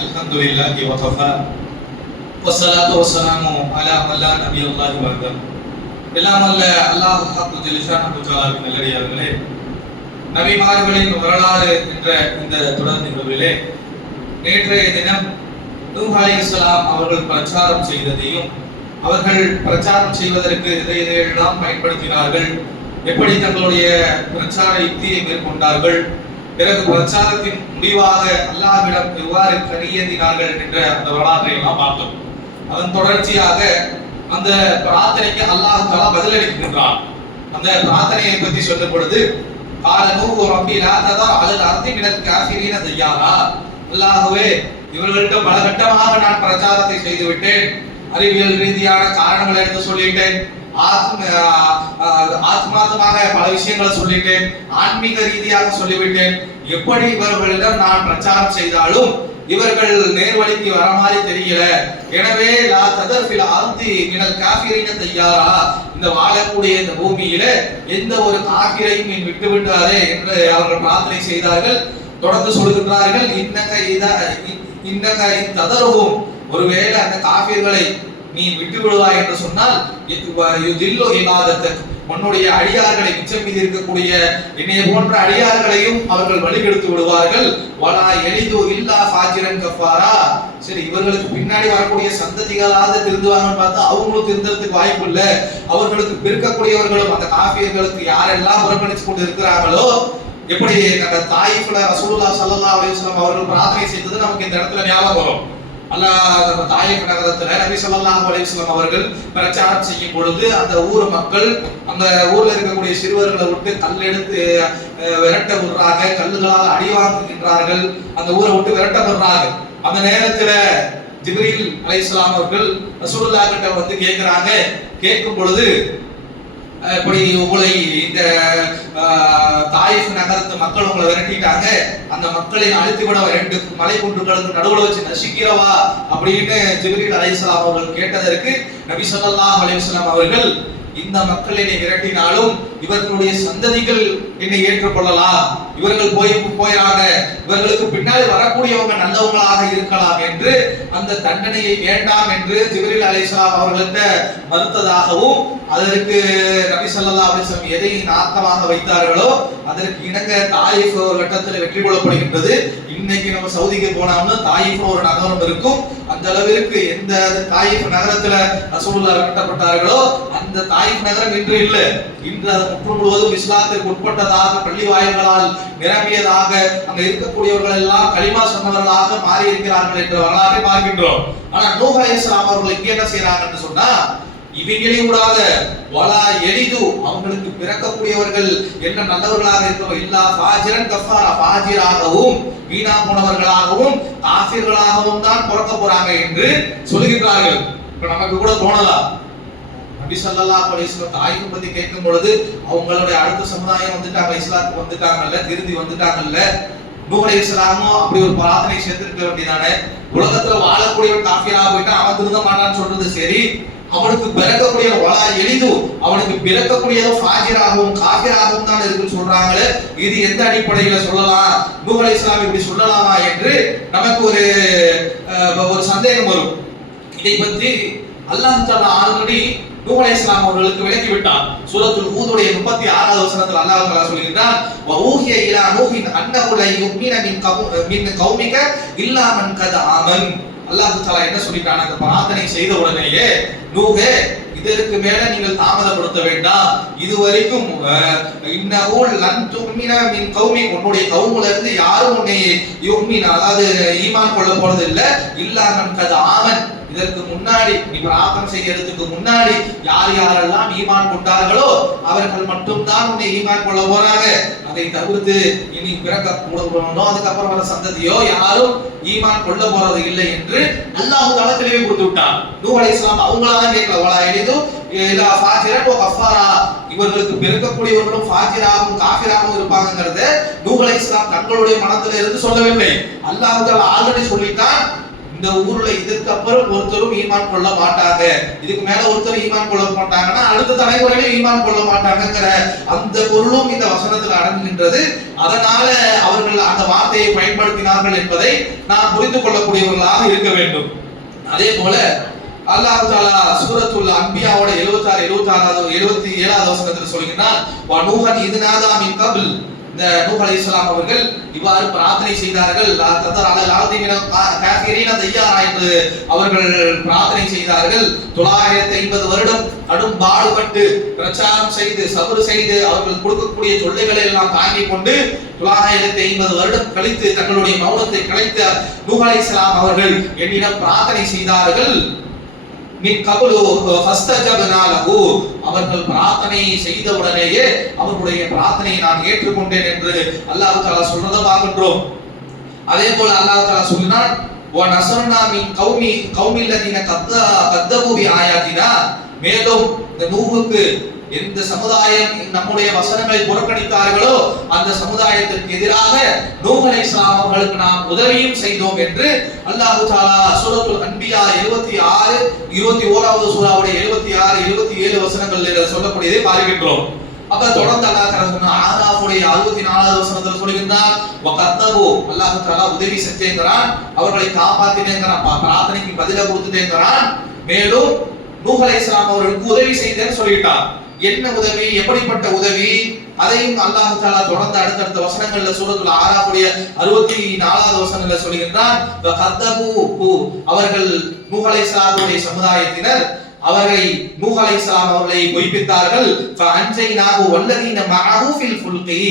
அல்ஹம்துலில்லாஹி வகஃபா வஸ்ஸலாத்து வஸ்ஸலாமு அலா மல்லா நபியுல்லாஹி வஹ்தஹு. எல்லாம் அல்ல அல்லாஹ் ஹக்கு ஜல்ஷானஹு தஆலாவின் நல்லடியார்களே, நபிமார்களின் வரலாறு என்ற இந்த தொடர் நிகழ்விலே நேற்றைய தினம் நூஹ் அலைஹிஸ்ஸலாம் அவர்கள் பிரச்சாரம் செய்ததையும், அவர்கள் பிரச்சாரம் செய்வதற்கு எதையெல்லாம் பயன்படுத்தினார்கள், எப்படி தங்களுடைய பிரச்சார யுக்தியை மேற்கொண்டார்கள், பிறகு பிரச்சாரத்தின் முடிவாக அல்லாஹ்விடம் எவ்வாறு கையேந்தினார்கள் என்ற அந்த வரலாற்றை எல்லாம் பார்த்தோம். அதன் தொடர்ச்சியாக அந்த பிரார்த்தனைக்கு அல்லாஹ் தஆலா பதிலளிக்கின்றான். அந்த பிரார்த்தனையை பற்றி சொல்லும் பொழுது قال نوح ربي لا تذر على الارض من الكافرين ديارا. அல்லாஹ்வே, இவர்கள்ட்ட பல கட்டமாக நான் பிரச்சாரத்தை செய்து விட்டேன், அறிவியல் ரீதியான காரணங்களை எடுத்து சொல்லிட்டேன், ஆத்மார்த்தமாக பல விஷயங்களை சொல்லிட்டேன், ஆன்மீக ரீதியாக சொல்லிவிட்டேன். எப்படி இவர்களிடம் நான் பிரச்சாரம் செய்தாலும் இவர்கள் நேர்வழிக்கு வர மாதிரி தெரியல. எனவே லா ததர் ஃபில் அர்தி மினல் காஃபிரீன தய்யாரா, இந்த வாழக்கூடிய இந்த பூமியில எந்த ஒரு காஃபிரையும் நீ விட்டு விடாதே என்று அவர்கள் பிரார்த்தனை செய்தார்கள். தொடர்ந்து சொல்கின்றார்கள், இன்னக ததருஹும், ஒருவேளை அந்த காஃபிர்களை நீ விட்டு விடுவாய் என்று சொன்னால் யுதில்லு இபாதத்தக், உன்னுடைய அடியார்களை, மிச்சம் மீது இருக்கக்கூடிய என்னைய போன்ற அடியார்களையும் அவர்கள் வழிகெடுத்து விடுவார்கள். வலா எலிது இல்லா ஃபாஜிரன் கஃபாரா. சரி, இவர்களுக்கு பின்னாடி வரக்கூடிய சந்ததிகளாவது திருந்துவாங்கன்னு பார்த்தா அவங்களும் திருந்தறதுக்கு வாய்ப்பு இல்லை. அவர்களுக்கு பிறக்கக்கூடியவர்களும் அந்த காஃபியர்களுக்கு யாரெல்லாம் புறக்கணிச்சு கொண்டு இருக்கிறாங்களோ, எப்படி நம்ம தாயிஃப்ல ரசூலுல்லாஹ் ஸல்லல்லாஹு அலைஹி வஸல்லம் அவர்கள் பிரார்த்தனை செய்தது நமக்கு இந்த இடத்துல ஞாபகம் வரும். அல்லாஹ் தாயிஃப் நகரத்துல நபி ஸல்லல்லாஹு அலைஹி வஸல்லம் அவர்கள் பிரச்சாரம் செய்யும் பொழுது அந்த ஊர் மக்கள் அந்த ஊர்ல இருக்கக்கூடிய சிறுவர்களை விட்டு கல் எடுத்து விரட்ட விடுறாங்க, கல்லுகளால் அடி வாங்குகின்றார்கள், அந்த ஊரை விட்டு விரட்ட விடுறாங்க. அந்த நேரத்துல ஜிப்ரீல் அலைஹிஸ்ஸலாம் அவர்கள் ரசூலுல்லாஹ் கிட்ட வந்து கேக்குறாங்க. கேட்கும் பொழுது, இப்படி உங்களை இந்த தாயிஃப் நகரத்து மக்கள் உங்களை விரட்டிட்டாங்க, அந்த மக்களை அழித்து விட 2 மலை குன்றுகளுக்கு நடுவுல வச்சு நசிக்கிறவா அப்படின்னு ஜிப்ரீல் அலைஹிஸ்ஸலாம் அவர்கள் கேட்டதற்கு நபி ஸல்லல்லாஹு அலைஹி வஸல்லம் அவர்கள், இந்த மக்களை என்னை விரட்டினாலும் இவர்களுடைய சந்ததிகள் என்னை ஏற்றுக்கொள்ளலாம், இவர்கள் போயிறாங்க, இவர்களுக்கு பின்னாடி வரக்கூடியவங்க நல்லவங்களாக இருக்கலாம் என்று அந்த தண்டனையை வேண்டாம் என்று ஜிப்ரீல் அலைஹிஸ்ஸலாம் அவர்களிட்ட மறுத்ததாகவும், அதற்கு நபி ஸல்லல்லாஹு அலைஹி வஸல்லம் எதை நாட்டமாக வைத்தார்களோ அதற்கு இணங்க தாயிஃப் ஒரு கட்டத்தில் வெற்றி கொள்ளப்படுகின்றது. இன்னைக்கு நம்ம சவுதிக்கு போனோம்னா தாயிஃப் ஒரு நகரம் இருக்கும். அந்த அளவிற்கு எந்த தாயிஃப் நகரத்துல ரசூலுல்லாஹ் விரட்டப்பட்டார்களோ அந்த தாயிஃப் நகரம் இன்று இல்லை. இன்று அது முற்று முழுவதும் இஸ்லாத்திற்கு உட்பட்டதாக, பள்ளி வாயில்களால் நிரம்பியதாக, அங்க இருக்கக்கூடியவர்கள் எல்லாம் கலிமா சொன்னவர்களாக மாறி இருக்கிறார்கள் என்ற வரலாற்றை பார்க்கின்றோம். ஆனா நூஹ் அலைஹிஸ்ஸலாம் அவர்கள் இங்க என்ன செய்யறாங்கன்னு சொன்னா, இவங்களையும் கூடாத வலா எலிது, அவங்களுக்கு பிறக்கக்கூடியவர்கள் என்ன நல்லவர்களாக இருக்கோ இல்லா ஃபாஜிரன் கஃபாரா, ஃபாஜிராகவும் வீணா போனவர்களாகவும் காஃபிர்களாகவும் தான் பிறக்க போறாங்க என்று சொல்லுகின்றார்கள். இப்ப நமக்கு கூட தோணலாம், நபி ஸல்லல்லாஹு அலைஹி வஸல்லம் தாயிஃப் பத்தி கேட்கும் பொழுது அவங்களுடைய அடுத்த சமுதாயம் வந்துட்டாங்க, இஸ்லாத்துக்கு வந்துட்டாங்கல்ல, திருந்தி வந்துட்டாங்கல்ல, நூஹ் அலைஹிஸ்ஸலாமும் அப்படி ஒரு பிரார்த்தனை சேர்த்திருக்க வேண்டியதானே. உலகத்துல வாழக்கூடியவன் காஃபிரா போயிட்டா அவன் திருந்த மாட்டான்னு சொல்றது சரி, அவனுக்கு பிறக்கக்கூடிய வலா எளிது, அவனுக்கு பிறக்கக்கூடியதோ ஃபாஜிராகவும் காஃபிராகவும் தான் இருக்குன்னு சொல்றாங்களே, இது எந்த அடிப்படையில சொல்லலாம், நூஹ் அலைஹிஸ்ஸலாம் இப்படி சொல்லலாமா என்று நமக்கு ஒரு சந்தேகம் வரும். இதை பற்றி அல்லாஹ் தஆலா ஆல்ரெடி நூஹ் அலைஹிஸ்ஸலாம் அவர்களுக்கு விளக்கி விட்டார். சூரத்துல் ஹூதுடைய 36வது வசனத்தில் அல்லாஹ் தஆலா சொல்கிறார், வ ஊஹிய இலா நூஹின் அன்னஹு லா யுமின மின் கௌமிக இல்லா மன் கத ஆமன். அல்லாஹ் தஆலா என்ன சொல்லிட்டான், அந்த பிரார்த்தனை செய்த உடனேயே, நூஹே, இதற்கு மேல நீங்கள் தாமதப்படுத்த வேண்டாம், இதுவரைக்கும் இன்னஹு லன் துமின மின் கௌமி, உன்னுடைய கவும்ல இருந்து யாரும் உன்னை யுமின, அதாவது ஈமான் கொள்ள போறது இல்ல, இல்லா மன் கத ஆமன், இதற்கு முன்னாடி நீ பிரார்த்தனை செய்யறதுக்கு முன்னாடி யார் யாரெல்லாம் ஈமான் கொண்டார்களோ அவர்கள் மட்டும்தான் உன்னை ஈமான் கொள்ள போறாங்க. அதை தவிர்த்து இனி பிறக்க கூடனோ அதுக்கப்புறம் வர சந்ததியோ யாரும் ஈமான் கொள்ள போறது இல்லை என்று அல்லாஹ் தஆலா தெளிவு கொடுத்து விட்டார். நூஹ் அலைஹிஸ்ஸலாம் அவங்களால கேட்கல, வலா எலிது இல்லா ஃபாஜிரன் வ கஃபாரா, இவர்களுக்கு பிறக்கக்கூடியவர்களும் ஃபாஜிராகவும் காஃபிராகவும் இருப்பாங்கங்கறத நூஹ் அலைஹிஸ்ஸலாம் தங்களுடைய மனதில இருந்து சொல்லவில்லை. அல்லாஹ் தஆலா ஆல்ரெடி சொல்லிட்டான், இந்த ஊர்ல இதுக்கு அப்புறம் ஒருத்தரும் ஈமான் கொள்ள மாட்டாங்க, இதுக்கு மேல ஒருத்தர் ஈமான் கொள்ள மாட்டாங்கன்னா அடுத்த தலைமுறையிலும் ஈமான் கொள்ள மாட்டாங்கிற அந்த பொருளும் இந்த வசனத்தில் அடங்குகின்றது. அதனால அவர்கள் அந்த வார்த்தையை பயன்படுத்தினார்கள் என்பதை நாம் புரிந்து கொள்ளக்கூடியவர்களாக இருக்க வேண்டும். அதே போல அல்லாஹ் தஆலா சூரத்துல் அன்பியாவோட 76 77வது வசனத்தில் சொல்கிறார், வ நூஹன் இத்நாதா மின் கப்ல், இந்த நூஹ் அலைஹிஸ்ஸலாம் அவர்கள் இவ்வாறு பிரார்த்தனை செய்தார்கள், லா ததர் அலல் அர்தி மினல் காஃபிரீன தய்யாரா என்று அவர்கள் பிரார்த்தனை செய்தார்கள். 950 வருடம் கடும் பாடுபட்டு பிரச்சாரம் செய்து சபர் செய்து அவர்கள் கொடுக்கக்கூடிய தொல்லைகளை எல்லாம் தாங்கிக் கொண்டு 950 வருடம் கழித்து தங்களுடைய மௌனத்தை கலைத்த நூஹ் அலைஹிஸ்ஸலாம் அவர்கள் என்னிடம் பிரார்த்தனை செய்தார்கள். மின் கபலு ஃபஸ்தஜப்னா லஹு, அவர்கள் பிரார்த்தனை செய்த உடனேயே அவர்களுடைய பிரார்த்தனையை நான் ஏற்றுக்கொண்டேன் என்று அல்லாஹ் தஆலா சொல்றதை பார்க்கின்றோம். அதே போல அல்லாஹ் தஆலா சொல்றான், வ நஸர்னா மின் கௌமி அல்லதீன கத்தபு பி ஆயாத்தினா, மேலும் இந்த நூஹுக்கு எந்த சமுதாயம் நம்முடைய வசனங்களை புறக்கணித்தார்களோ அந்த சமுதாயத்திற்கு எதிராக நூஹ் அலைஹிஸ்ஸலாம் அவர்களுக்கு நாம் உதவியும் செய்தோம் என்று அல்லாஹ் தஆலா சூரத்துல் அன்பியா 76 21வது சூராவுடைய 76 27 வசனங்களில் சொல்லக்கூடியதை பார்க்கின்றோம். அப்ப தொடர்ந்து அல்லாஹ் தஆலா சொன்ன ஆராஃபுடைய 64வது வசனத்தில் சொல்கின்றார், வகத்தபு, அல்லாஹ் தஆலா உதவி செஞ்சேங்கறான், அவர்களை காப்பாத்தினேங்கறான், பிரார்த்தனைக்கு பதிலா கொடுத்துட்டேங்கறான். மேலும் நூஹ் அலைஹிஸ்ஸலாம் அவர்களுக்கு உதவி செய்தேன்னு சொல்லிட்டான். என்ன உதவி, எப்படிப்பட்ட உதவி, அதையும் அல்லாஹ் தஆலா தொடர்ந்து அடுத்தடுத்த வசனங்கள்ல சூரத்துல் ஆராஃபுடைய 64வது வசனங்கள்ல சொல்கின்றான், வகத்தபு, அவர்கள் நூஹ் அலைஹிஸ்ஸலாமுடைய சமுதாயத்தினர் அவரை நூஹ் அலைஹிஸ்ஸலாம் அவர்களை பொய்ப்பித்தார்கள். ஃபஅன்ஜைனாஹு வல்லதீன மஅஹு ஃபில் ஃபுல்கி,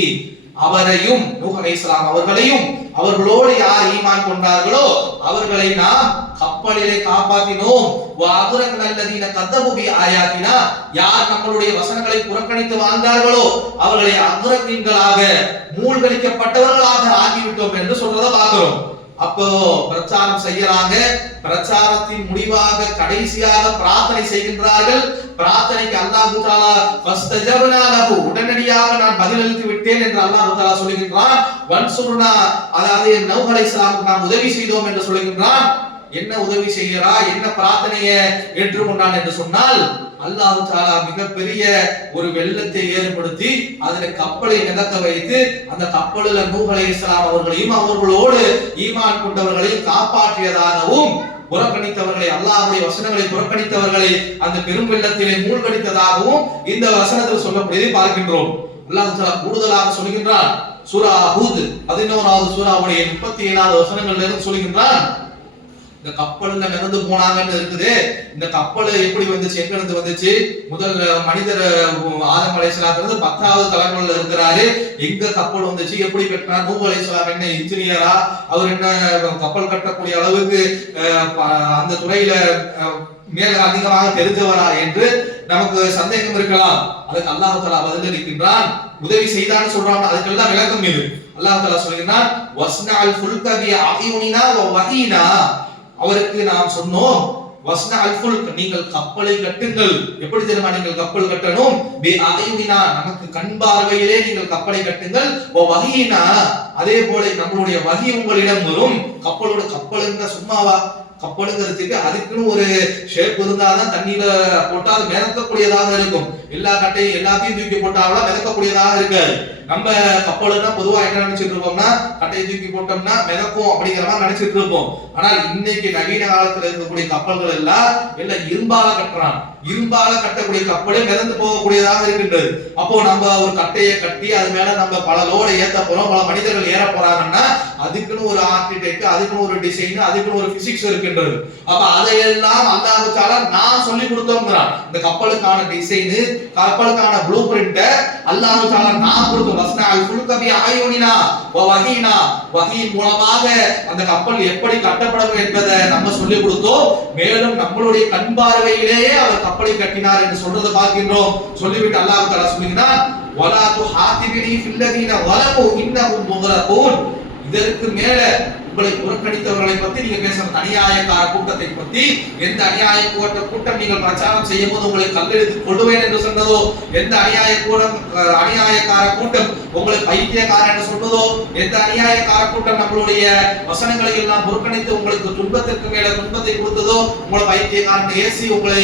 அவரையும் நூஹ் அலைஹிஸ்ஸலாம் அவர்களையும் அவர்களோடு யார் ஈமான் கொண்டார்களோ அவர்களை நாம் கப்பலிலே காப்பாற்றினோம். வஅக்ரக்னா அல்லதீன கத்தபு பி ஆயாத்தினா, யார் நம்மளுடைய வசனங்களை புறக்கணித்து வாழ்ந்தார்களோ அவர்களை அக்ரக்னீன்களாக மூழ்கடிக்கப்பட்டவர்களாக ஆகிவிட்டோம் என்று சொல்றதை பார்க்கிறோம். அப்போ பிரச்சாரம் செய்யறாங்க, பிரச்சாரத்தின் முடிவாக கடைசியாக பிரார்த்தனை செய்கின்றார்கள். பிரார்த்தனைக்கு அல்லாஹ் தஆலா ஃபஸ்தஜப்னா லஹு, உடனடியாக நான் பதிலளித்து விட்டேன் என்று அல்லாஹ் தஆலா சொல்கின்றான். வன்சுர்னா, அதாவது நூஹ் அலைஹிஸ்ஸலாமுக்கு நாம் உதவி செய்தோம் என்று சொல்கின்றான். என்ன உதவி செய்யறா, என்ன பிரார்த்தனையை ஏற்றுக்கொண்டான் என்று சொன்னால், அல்லாஹ் தஆலா மிகப்பெரிய ஒரு வெள்ளத்தை ஏற்படுத்தி அதில் கப்பலை மிதக்க வைத்து அந்த கப்பலில் நூஹ் அலைஹிஸ்ஸலாம் அவர்களையும் அவர்களோடு ஈமான் கொண்டவர்களையும் காப்பாற்றியதாகவும், புறக்கணித்தவர்களை, அல்லாஹ்வுடைய வசனங்களை புறக்கணித்தவர்களை அந்த பெரும் வெள்ளத்திலே மூழ்கடித்ததாகவும் இந்த வசனத்தில் சொல்லக்கூடியதை பார்க்கின்றோம். அல்லாஹ் தஆலா கூடுதலாக சொல்கின்றான். சூரா ஹூத் 11வது சூராவுடைய 37வது வசனங்கள்ல இருந்து சொல்கின்றான், இந்த கப்பல்ல மிதந்து போனாங்கன்னு இருக்குது. இந்த கப்பல் எப்படி வந்துச்சு, எங்க இருந்து வந்துச்சு? முதல் மனிதர் ஆதம் அலைஹிஸ்ஸலாம் இருந்து 10வது தலைமுறையில இருக்கிறாரு. எங்க கப்பல் வந்துச்சு, எப்படி கட்டினார்? நூஹ் அலைஹிஸ்ஸலாம் என்ன இன்ஜினியரா, அவர் என்ன கப்பல் கட்டக்கூடிய அளவுக்கு அந்த துறையில மேல அதிகமாக தெரிஞ்சவரா என்று நமக்கு சந்தேகம் இருக்கலாம். அதுக்கு அல்லாஹ் தஆலா பதிலளிக்கின்றான். உதவி செய்தான்னு சொல்றான், அதுக்கெல்லாம் விளக்கம் இது. அல்லாஹ் தஆலா சொல்கிறான், வஸ்னஅல் ஃபுல்க பி அயுனினா வ வஹீனா, அவருக்கு நாம் சொன்னோம், வஸ்னஅல் ஃபுல்க், நீங்கள் கப்பலை கட்டுங்கள். எப்படி தெரியுமா நீங்கள் கப்பல் கட்டணும்? பி அயுனினா, நமக்கு கண் பார்வையிலே நீங்கள் கப்பலை கட்டுங்கள். வ வஹீனா, அதே போல நம்மளுடைய வஹி உங்களிடம் வரும். கப்பலோட கப்பலுங்க சும்மாவா? கப்பலுங்கிறதுக்கு அதுக்குன்னு ஒரு ஷேப் இருந்தாதான் தண்ணியில போட்டா அது மிதக்கக்கூடியதாக இருக்கும். எல்லா கட்டையும் எல்லாத்தையும் தூக்கி போட்டாலும் மிதக்கக்கூடியதாக இருக்காது. நம்ம கப்பலுன்னா பொதுவா என்ன நினைச்சிட்டு இருப்போம்னா, கட்டையை தூக்கி போட்டோம்னா மிதக்கும் அப்படிங்கிற மாதிரி நினைச்சிட்டு இருப்போம். ஆனால் இன்னைக்கு நவீன காலத்துல இருக்கக்கூடிய கப்பல்கள் எல்லாம் இரும்பால கட்டுறான். இரும்பால கட்டக்கூடிய கப்பலே மிதந்து போகக்கூடியதாக இருக்கின்றது. அப்போ நம்ம ஒரு கட்டையை கட்டி அது மேல நம்ம பல லோட ஏத்த போறோம், பல மனிதர்கள் ஏற போறாங்கன்னா அதுக்குன்னு ஒரு ஆர்கிடெக்ட், அதுக்குன்னு ஒரு டிசைன், அதுக்குன்னு ஒரு பிசிக்ஸ் இருக்கின்றது. அப்ப அதையெல்லாம் அல்லாஹ் தஆலா நான் சொல்லி கொடுத்தோம்ங்கறான். இந்த கப்பலுக்கான டிசைன், கப்பலுக்கான ப்ளூ பிரிண்ட அல்லாஹ் தஆலா நான் கொடுத்தோம். வஸ்னஅல் ஃபுல்க பி அயுனினா வ வஹீனா, வஹீன் மூலமாக அந்த கப்பல் எப்படி கட்டப்படும் என்பதை நம்ம சொல்லி கொடுத்தோம். மேலும் நம்மளுடைய கண் பார்வையிலேயே அவர் கப்பலை கட்டினார் என்று சொல்றதை பார்க்கின்றோம். சொல்லிவிட்டு அல்லாஹ் தஆலா சொல்கிறான், வலா துஹாதிபினி ஃபில்லதீன வலமு இன்னஹும் முக்ரகூன், இதற்கு மேல உங்களை புறக்கணித்தவர்களை பத்தி நீங்க பேசுறது, அநியாயக்கார கூட்டத்தை பத்தி, எந்த அநியாய கூட்டம் நீங்கள் பிரச்சாரம் செய்யும் போது உங்களை கல்லெடுத்து கொள்ளுவேன் என்று சொன்னதோ, எந்த அநியாயக்கார கூட்டம் உங்களை பைத்தியக்காரன் என்று சொன்னதோ, எந்த அநியாயக்கார கூட்டம் நம்மளுடைய வசனங்களை எல்லாம் புறக்கணித்து உங்களுக்கு துன்பத்திற்கு மேல துன்பத்தை கொடுத்ததோ, உங்களை பைத்தியக்காரன் ஏசி உங்களை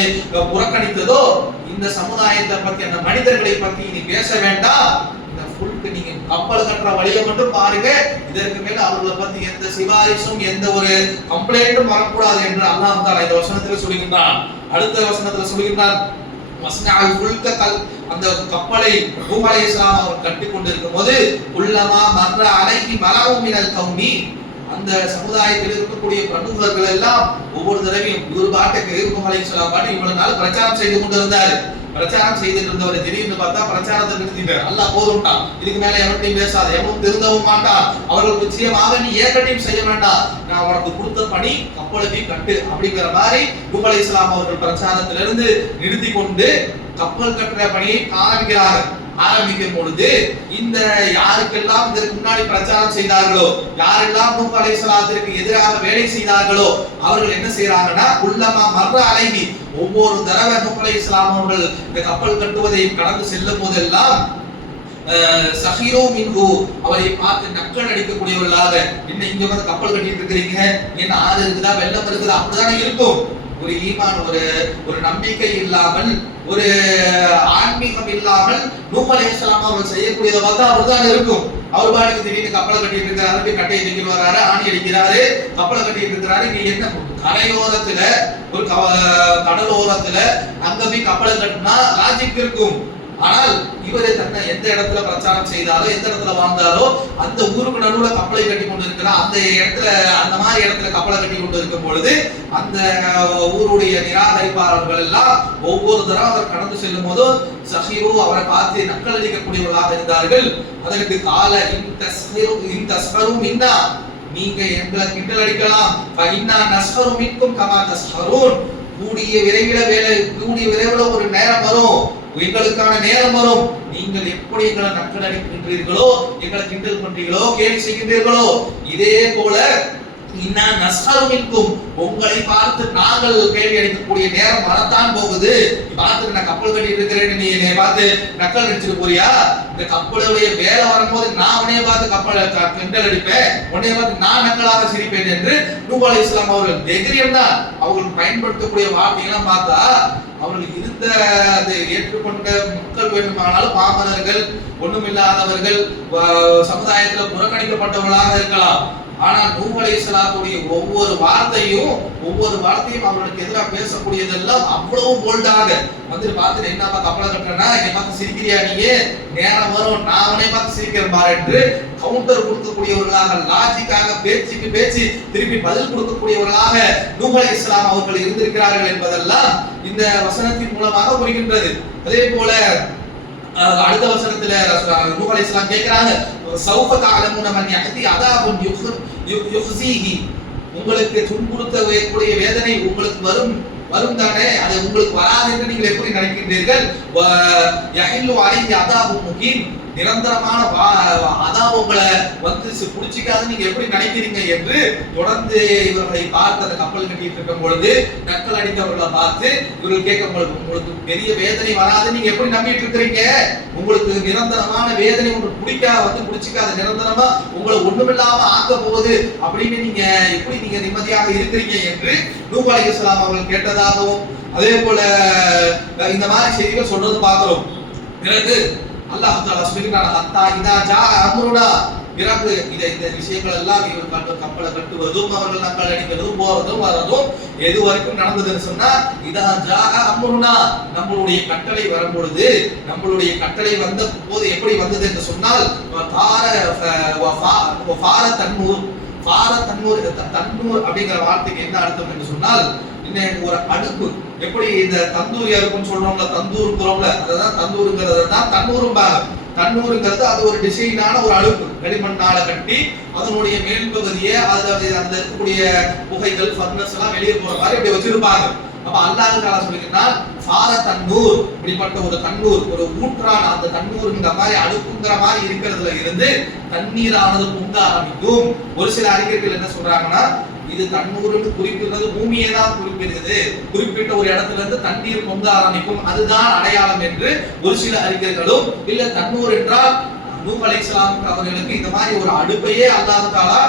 புறக்கணித்ததோ, இந்த சமுதாயத்தை பத்தி, அந்த மனிதர்களை பத்தி நீ பேச வேண்டாம். இந்த ஃபுல்க்கு நீங்க கப்பல் கட்டுற வழியை மட்டும் பாருங்க. இதற்கு மேல அவர்களை பத்தி எந்த சிபாரிசும் எந்த ஒரு கம்ப்ளைண்டும் வரக்கூடாது என்று அல்லாஹ் தஆலா இந்த வசனத்தில் சொல்கின்றான். அடுத்த வசனத்தில் சொல்கின்றான், அந்த கப்பலை நூஹ் அலைஹிஸ்ஸலாம் அவர் கட்டிக் கொண்டிருக்கும் போது குல்லமா மர்ர அலைஹி மலஉம் மினல் கௌமி, அந்த சமுதாயத்தில் இருக்கக்கூடிய பிரமுகர்கள் எல்லாம் ஒவ்வொரு தடவையும் ஒரு பாட்டுக்கு நூஹ் அலைஹிஸ்ஸலாம் பாட்டு இவ்வளவு நாள் பிரச்சாரம் செய்து கொண்டிருந்தார். பிரச்சாரம் செய்துட்டு இருந்தவரை திடீர்னு பார்த்தா பிரச்சாரத்தை நிறுத்திட்டார். அல்லாஹ் போதும்ட்டான், இதுக்கு மேல எவன்டையும் பேசாத, எவனும் திருந்தவும் மாட்டான், அவர்கள் நிச்சயமாக நீ ஏகட்டையும் செய்ய வேண்டாம், நான் உனக்கு கொடுத்த பணி கப்பலை கட்டு அப்படிங்கிற மாதிரி நூஹ் அலைஹிஸ்ஸலாம் அவர்கள் பிரச்சாரத்திலிருந்து நிறுத்தி கொண்டு கப்பல் கட்டுற பணியை ஆரம்பிக்கும் பொழுது, இந்த யாருக்கெல்லாம் இதற்கு முன்னாடி பிரச்சாரம் செய்தார்களோ, யாரெல்லாம் நூஹ் அலைஹிஸ்ஸலாத்திற்கு எதிராக வேலை செய்தார்களோ, அவர்கள் என்ன செய்யறாங்கன்னா, குல்லமா மர்ர அலைஹி, ஒவ்வொரு தடவை நூஹ் அலைஹிஸ்ஸலாம் அவர்கள் இந்த கப்பல் கட்டுவதை கடந்து செல்லும் போதெல்லாம் சஹீரோ மின்ஹு, அவரை பார்த்து நக்கல் அடிக்கக்கூடியவர்களாக, என்ன இங்க வந்து கப்பல் கட்டிட்டு இருக்கிறீங்க, என்ன ஆறு இருக்குதா வெள்ளம் இருக்குதா, அப்படிதானே இருக்கும். ஒரு ஈமான், ஒரு நம்பிக்கை இல்லாமல், ஒரு ஆன்மீகம் இல்லாமல் நூஹ் அலைஹிஸ்ஸலாம் அவர்கள் செய்யக்கூடியதை பார்த்தா அப்படிதான் இருக்கும். அவர் பாட்டுக்கு திடீர்னு கப்பலை கட்டிட்டு இருக்கிறாரு, கட்டையை தூக்கி வர்றாரு, ஆணி அடிக்கிறாரு, கப்பலை கட்டிட்டு இருக்கிறாரு. இங்க என்ன கரையோரத்துல ஒரு கடலோரத்துல அங்க போய் கப்பலை கட்டினா லாஜிக் இருக்கும். ஆனால் இவரே தன்னை எந்த இடத்துல பிரச்சாரம் செய்தாரோ, எந்த இடத்துல வாழ்ந்தாரோ, அந்த ஊருக்கு நடுவுல கப்பலை கட்டி கொண்டு இருக்கிறார். அந்த இடத்துல, அந்த மாதிரி இடத்துல கப்பலை கட்டி கொண்டு இருக்கும் பொழுது, அந்த ஊருடைய நிராகரிப்பாளர்கள் எல்லாம் ஒவ்வொரு தடவை அவர் கடந்து செல்லும் போதும் சஹீரு அவரை பார்த்து நக்கல் அடிக்கக்கூடியவர்களாக இருந்தார்கள். அதற்கு கால இன் தஸ்ஹரும் மின்னா, நீங்க எங்களை கிண்டல் அடிக்கலாம், ஃபஇன்னா நஸ்ஹரு மின்கும் கமா தஸ்ஹரூன், கூடிய விரைவில் ஒரு நேரம் வரும், எங்களுக்கான நேரம் வரும், நீங்கள் எப்படி எங்களை நக்கல் அடிக்கின்றீர்களோ, எங்களை கிண்டல் பண்றீங்களோ, கேலி செய்கின்றீர்களோ, இதே போல இன்னா நஸ்ஹரு மின்கும், உங்களை பார்த்து நாங்கள் கேள்வி அடிக்கக்கூடிய நேரம் வரத்தான் போகுது. பார்த்து நான் கப்பல் கட்டிட்டு இருக்கிறேன்னு நீ என்னை பார்த்து நக்கல் அடிச்சுட்டு போறியா? இந்த கப்பலுடைய வேலை வரும்போது நான் உன்னைய பார்த்து கப்பலை கிண்டல் அடிப்பேன், உன்னைய பார்த்து நான் நக்கலாக சிரிப்பேன் என்று நூஹ் அலைஹிஸ்ஸலாம் அவர்கள் தைரியம் தான். அவர்கள் பயன்படுத்தக்கூடிய வார்த்தையெல்லாம் பார்த்தா அவர்களுக்கு இருந்த அதை ஏற்றுக்கொண்ட மக்கள் வேண்டுமானாலும் பாமரர்கள், ஒண்ணுமில்லாதவர்கள், சமுதாயத்தில் புறக்கணிக்கப்பட்டவர்களாக இருக்கலாம். ஆனால் நூஹ் அலைஹிஸ்ஸலாத்துடைய ஒவ்வொரு வார்த்தையும் அவர்களுக்கு எதிராக பேசக்கூடியதெல்லாம் அவ்வளவு போல்டாக வந்து பார்த்துட்டு, என்னப்பா கப்பலை கட்டுறேன்னா என்னை பார்த்து சிரிக்கிறியா, நீங்க நேரம் வரும் நான் உன்னை பார்த்து சிரிக்கிறேன் பாரு என்று கவுண்டர் கொடுக்கக்கூடியவர்களாக, லாஜிக்காக பேச்சுக்கு பேச்சு திருப்பி பதில் கொடுக்கக்கூடியவர்களாக நூஹ் அலைஹிஸ்ஸலாம் அவர்கள் இருந்திருக்கிறார்கள் என்பதெல்லாம் இந்த வசனத்தின் மூலமாக புரிகின்றது. அதே போல அடுத்த வசனத்துல நூஹ் அலைஹிஸ்ஸலாம் கேக்குறாங்க, சௌஃப தஅலமுன மன் யஅதி அதாபுன் யுஹ்ஸீஹி, உங்களுக்கு துன்புறுத்தக்கூடிய வேதனை உங்களுக்கு வரும் தானே, அது உங்களுக்கு வராது என்று நீங்கள் எப்படி நினைக்கின்றீர்கள்? யஹில்லு அலைஹி அதாபுன் முகீன், நிரந்தரமான அதாபு உங்களை வந்து புடிச்சிக்காது நீங்க எப்படி நினைக்கிறீங்க என்று தொடர்ந்து இவர்களை பார்த்து அந்த கப்பல் கட்டிட்டு இருக்கும் பொழுது நக்கல் அடித்தவர்களை பார்த்து இவர்கள் கேட்கும் பொழுது, உங்களுக்கு பெரிய வேதனை வராது நீங்க எப்படி நம்பிட்டு இருக்கிறீங்க? உங்களுக்கு நிரந்தரமான வேதனை உங்களுக்கு புடிச்சிக்காத, நிரந்தரமா உங்களை ஒண்ணுமில்லாம ஆக்க போகுது அப்படின்னு நீங்க எப்படி நீங்க நிம்மதியாக இருக்கிறீங்க என்று நூஹ் அலைஹிஸ்ஸலாம் அவர்கள் கேட்டதாகவும், அதே போல இந்த மாதிரி செய்திகள் சொல்றது பார்க்கிறோம். பிறகு அல்லாஹ் தஆலா சொல்கிறான், அத்தா இதா ஜா அம்ருனா, பிறகு இந்த விஷயங்கள் எல்லாம் இவர் கப்பலை கட்டுவதும் அவர்கள் நக்கல் அடிக்கிறதும் போறதும் வரதும் எது வரைக்கும் நடந்ததுன்னு சொன்னா, இதா ஜா அம்ருனா, நம்மளுடைய கட்டளை வரும் பொழுது, நம்மளுடைய கட்டளை வந்த போது எப்படி வந்தது என்று சொன்னால், தன்னூர் அப்படிங்கிற வார்த்தைக்கு என்ன அர்த்தம் என்று சொன்னால், ஒரு அடுப்பு எப்படி இந்த தந்தூரி அடுப்புன்னு சொல்றோம்ல, தந்தூருங்கிறோம்ல, அதுதான் தந்தூருங்கிறது தான் தன்னூரும்பாங்க. தன்னூருங்கிறது அது ஒரு டிசைனான ஒரு அடுப்பு, களிமண்ணால கட்டி அதனுடைய மேல் பகுதியை அதுல அந்த இருக்கக்கூடிய புகைகள் ஃபர்னஸ் எல்லாம் வெளியே போற மாதிரி இப்படி வச்சிருப்பாங்க. அப்ப அல்லாஹ் தஆலா சொல்லிக்கிறான் ஃபார தன்னூர், இப்படிப்பட்ட ஒரு தன்னூர், ஒரு ஊற்றான அந்த தன்னூர்ங்கிற மாதிரி அடுப்புங்கிற மாதிரி இருக்கிறதுல இருந்து தண்ணீரானது பொங்க ஆரம்பிக்கும். ஒரு சில அறிஞர்கள் என்ன சொல்றாங்கன்னா இது தன்னூர்னு குறிப்பிடுறது பூமியை தான் குறிப்பிடுகிறது, குறிப்பிட்ட ஒரு இடத்துல இருந்து தண்ணீர் பொங்க ஆரம்பிக்கும் அதுதான் அடையாளம் என்று ஒரு சில அறிஞர்களும், இல்ல தன்னூர் என்றால் நூஹ் அலைஹிஸ்ஸலாம் அவர்களுக்கு இந்த மாதிரி ஒரு அடுப்பையே அல்லாஹ் தஆலா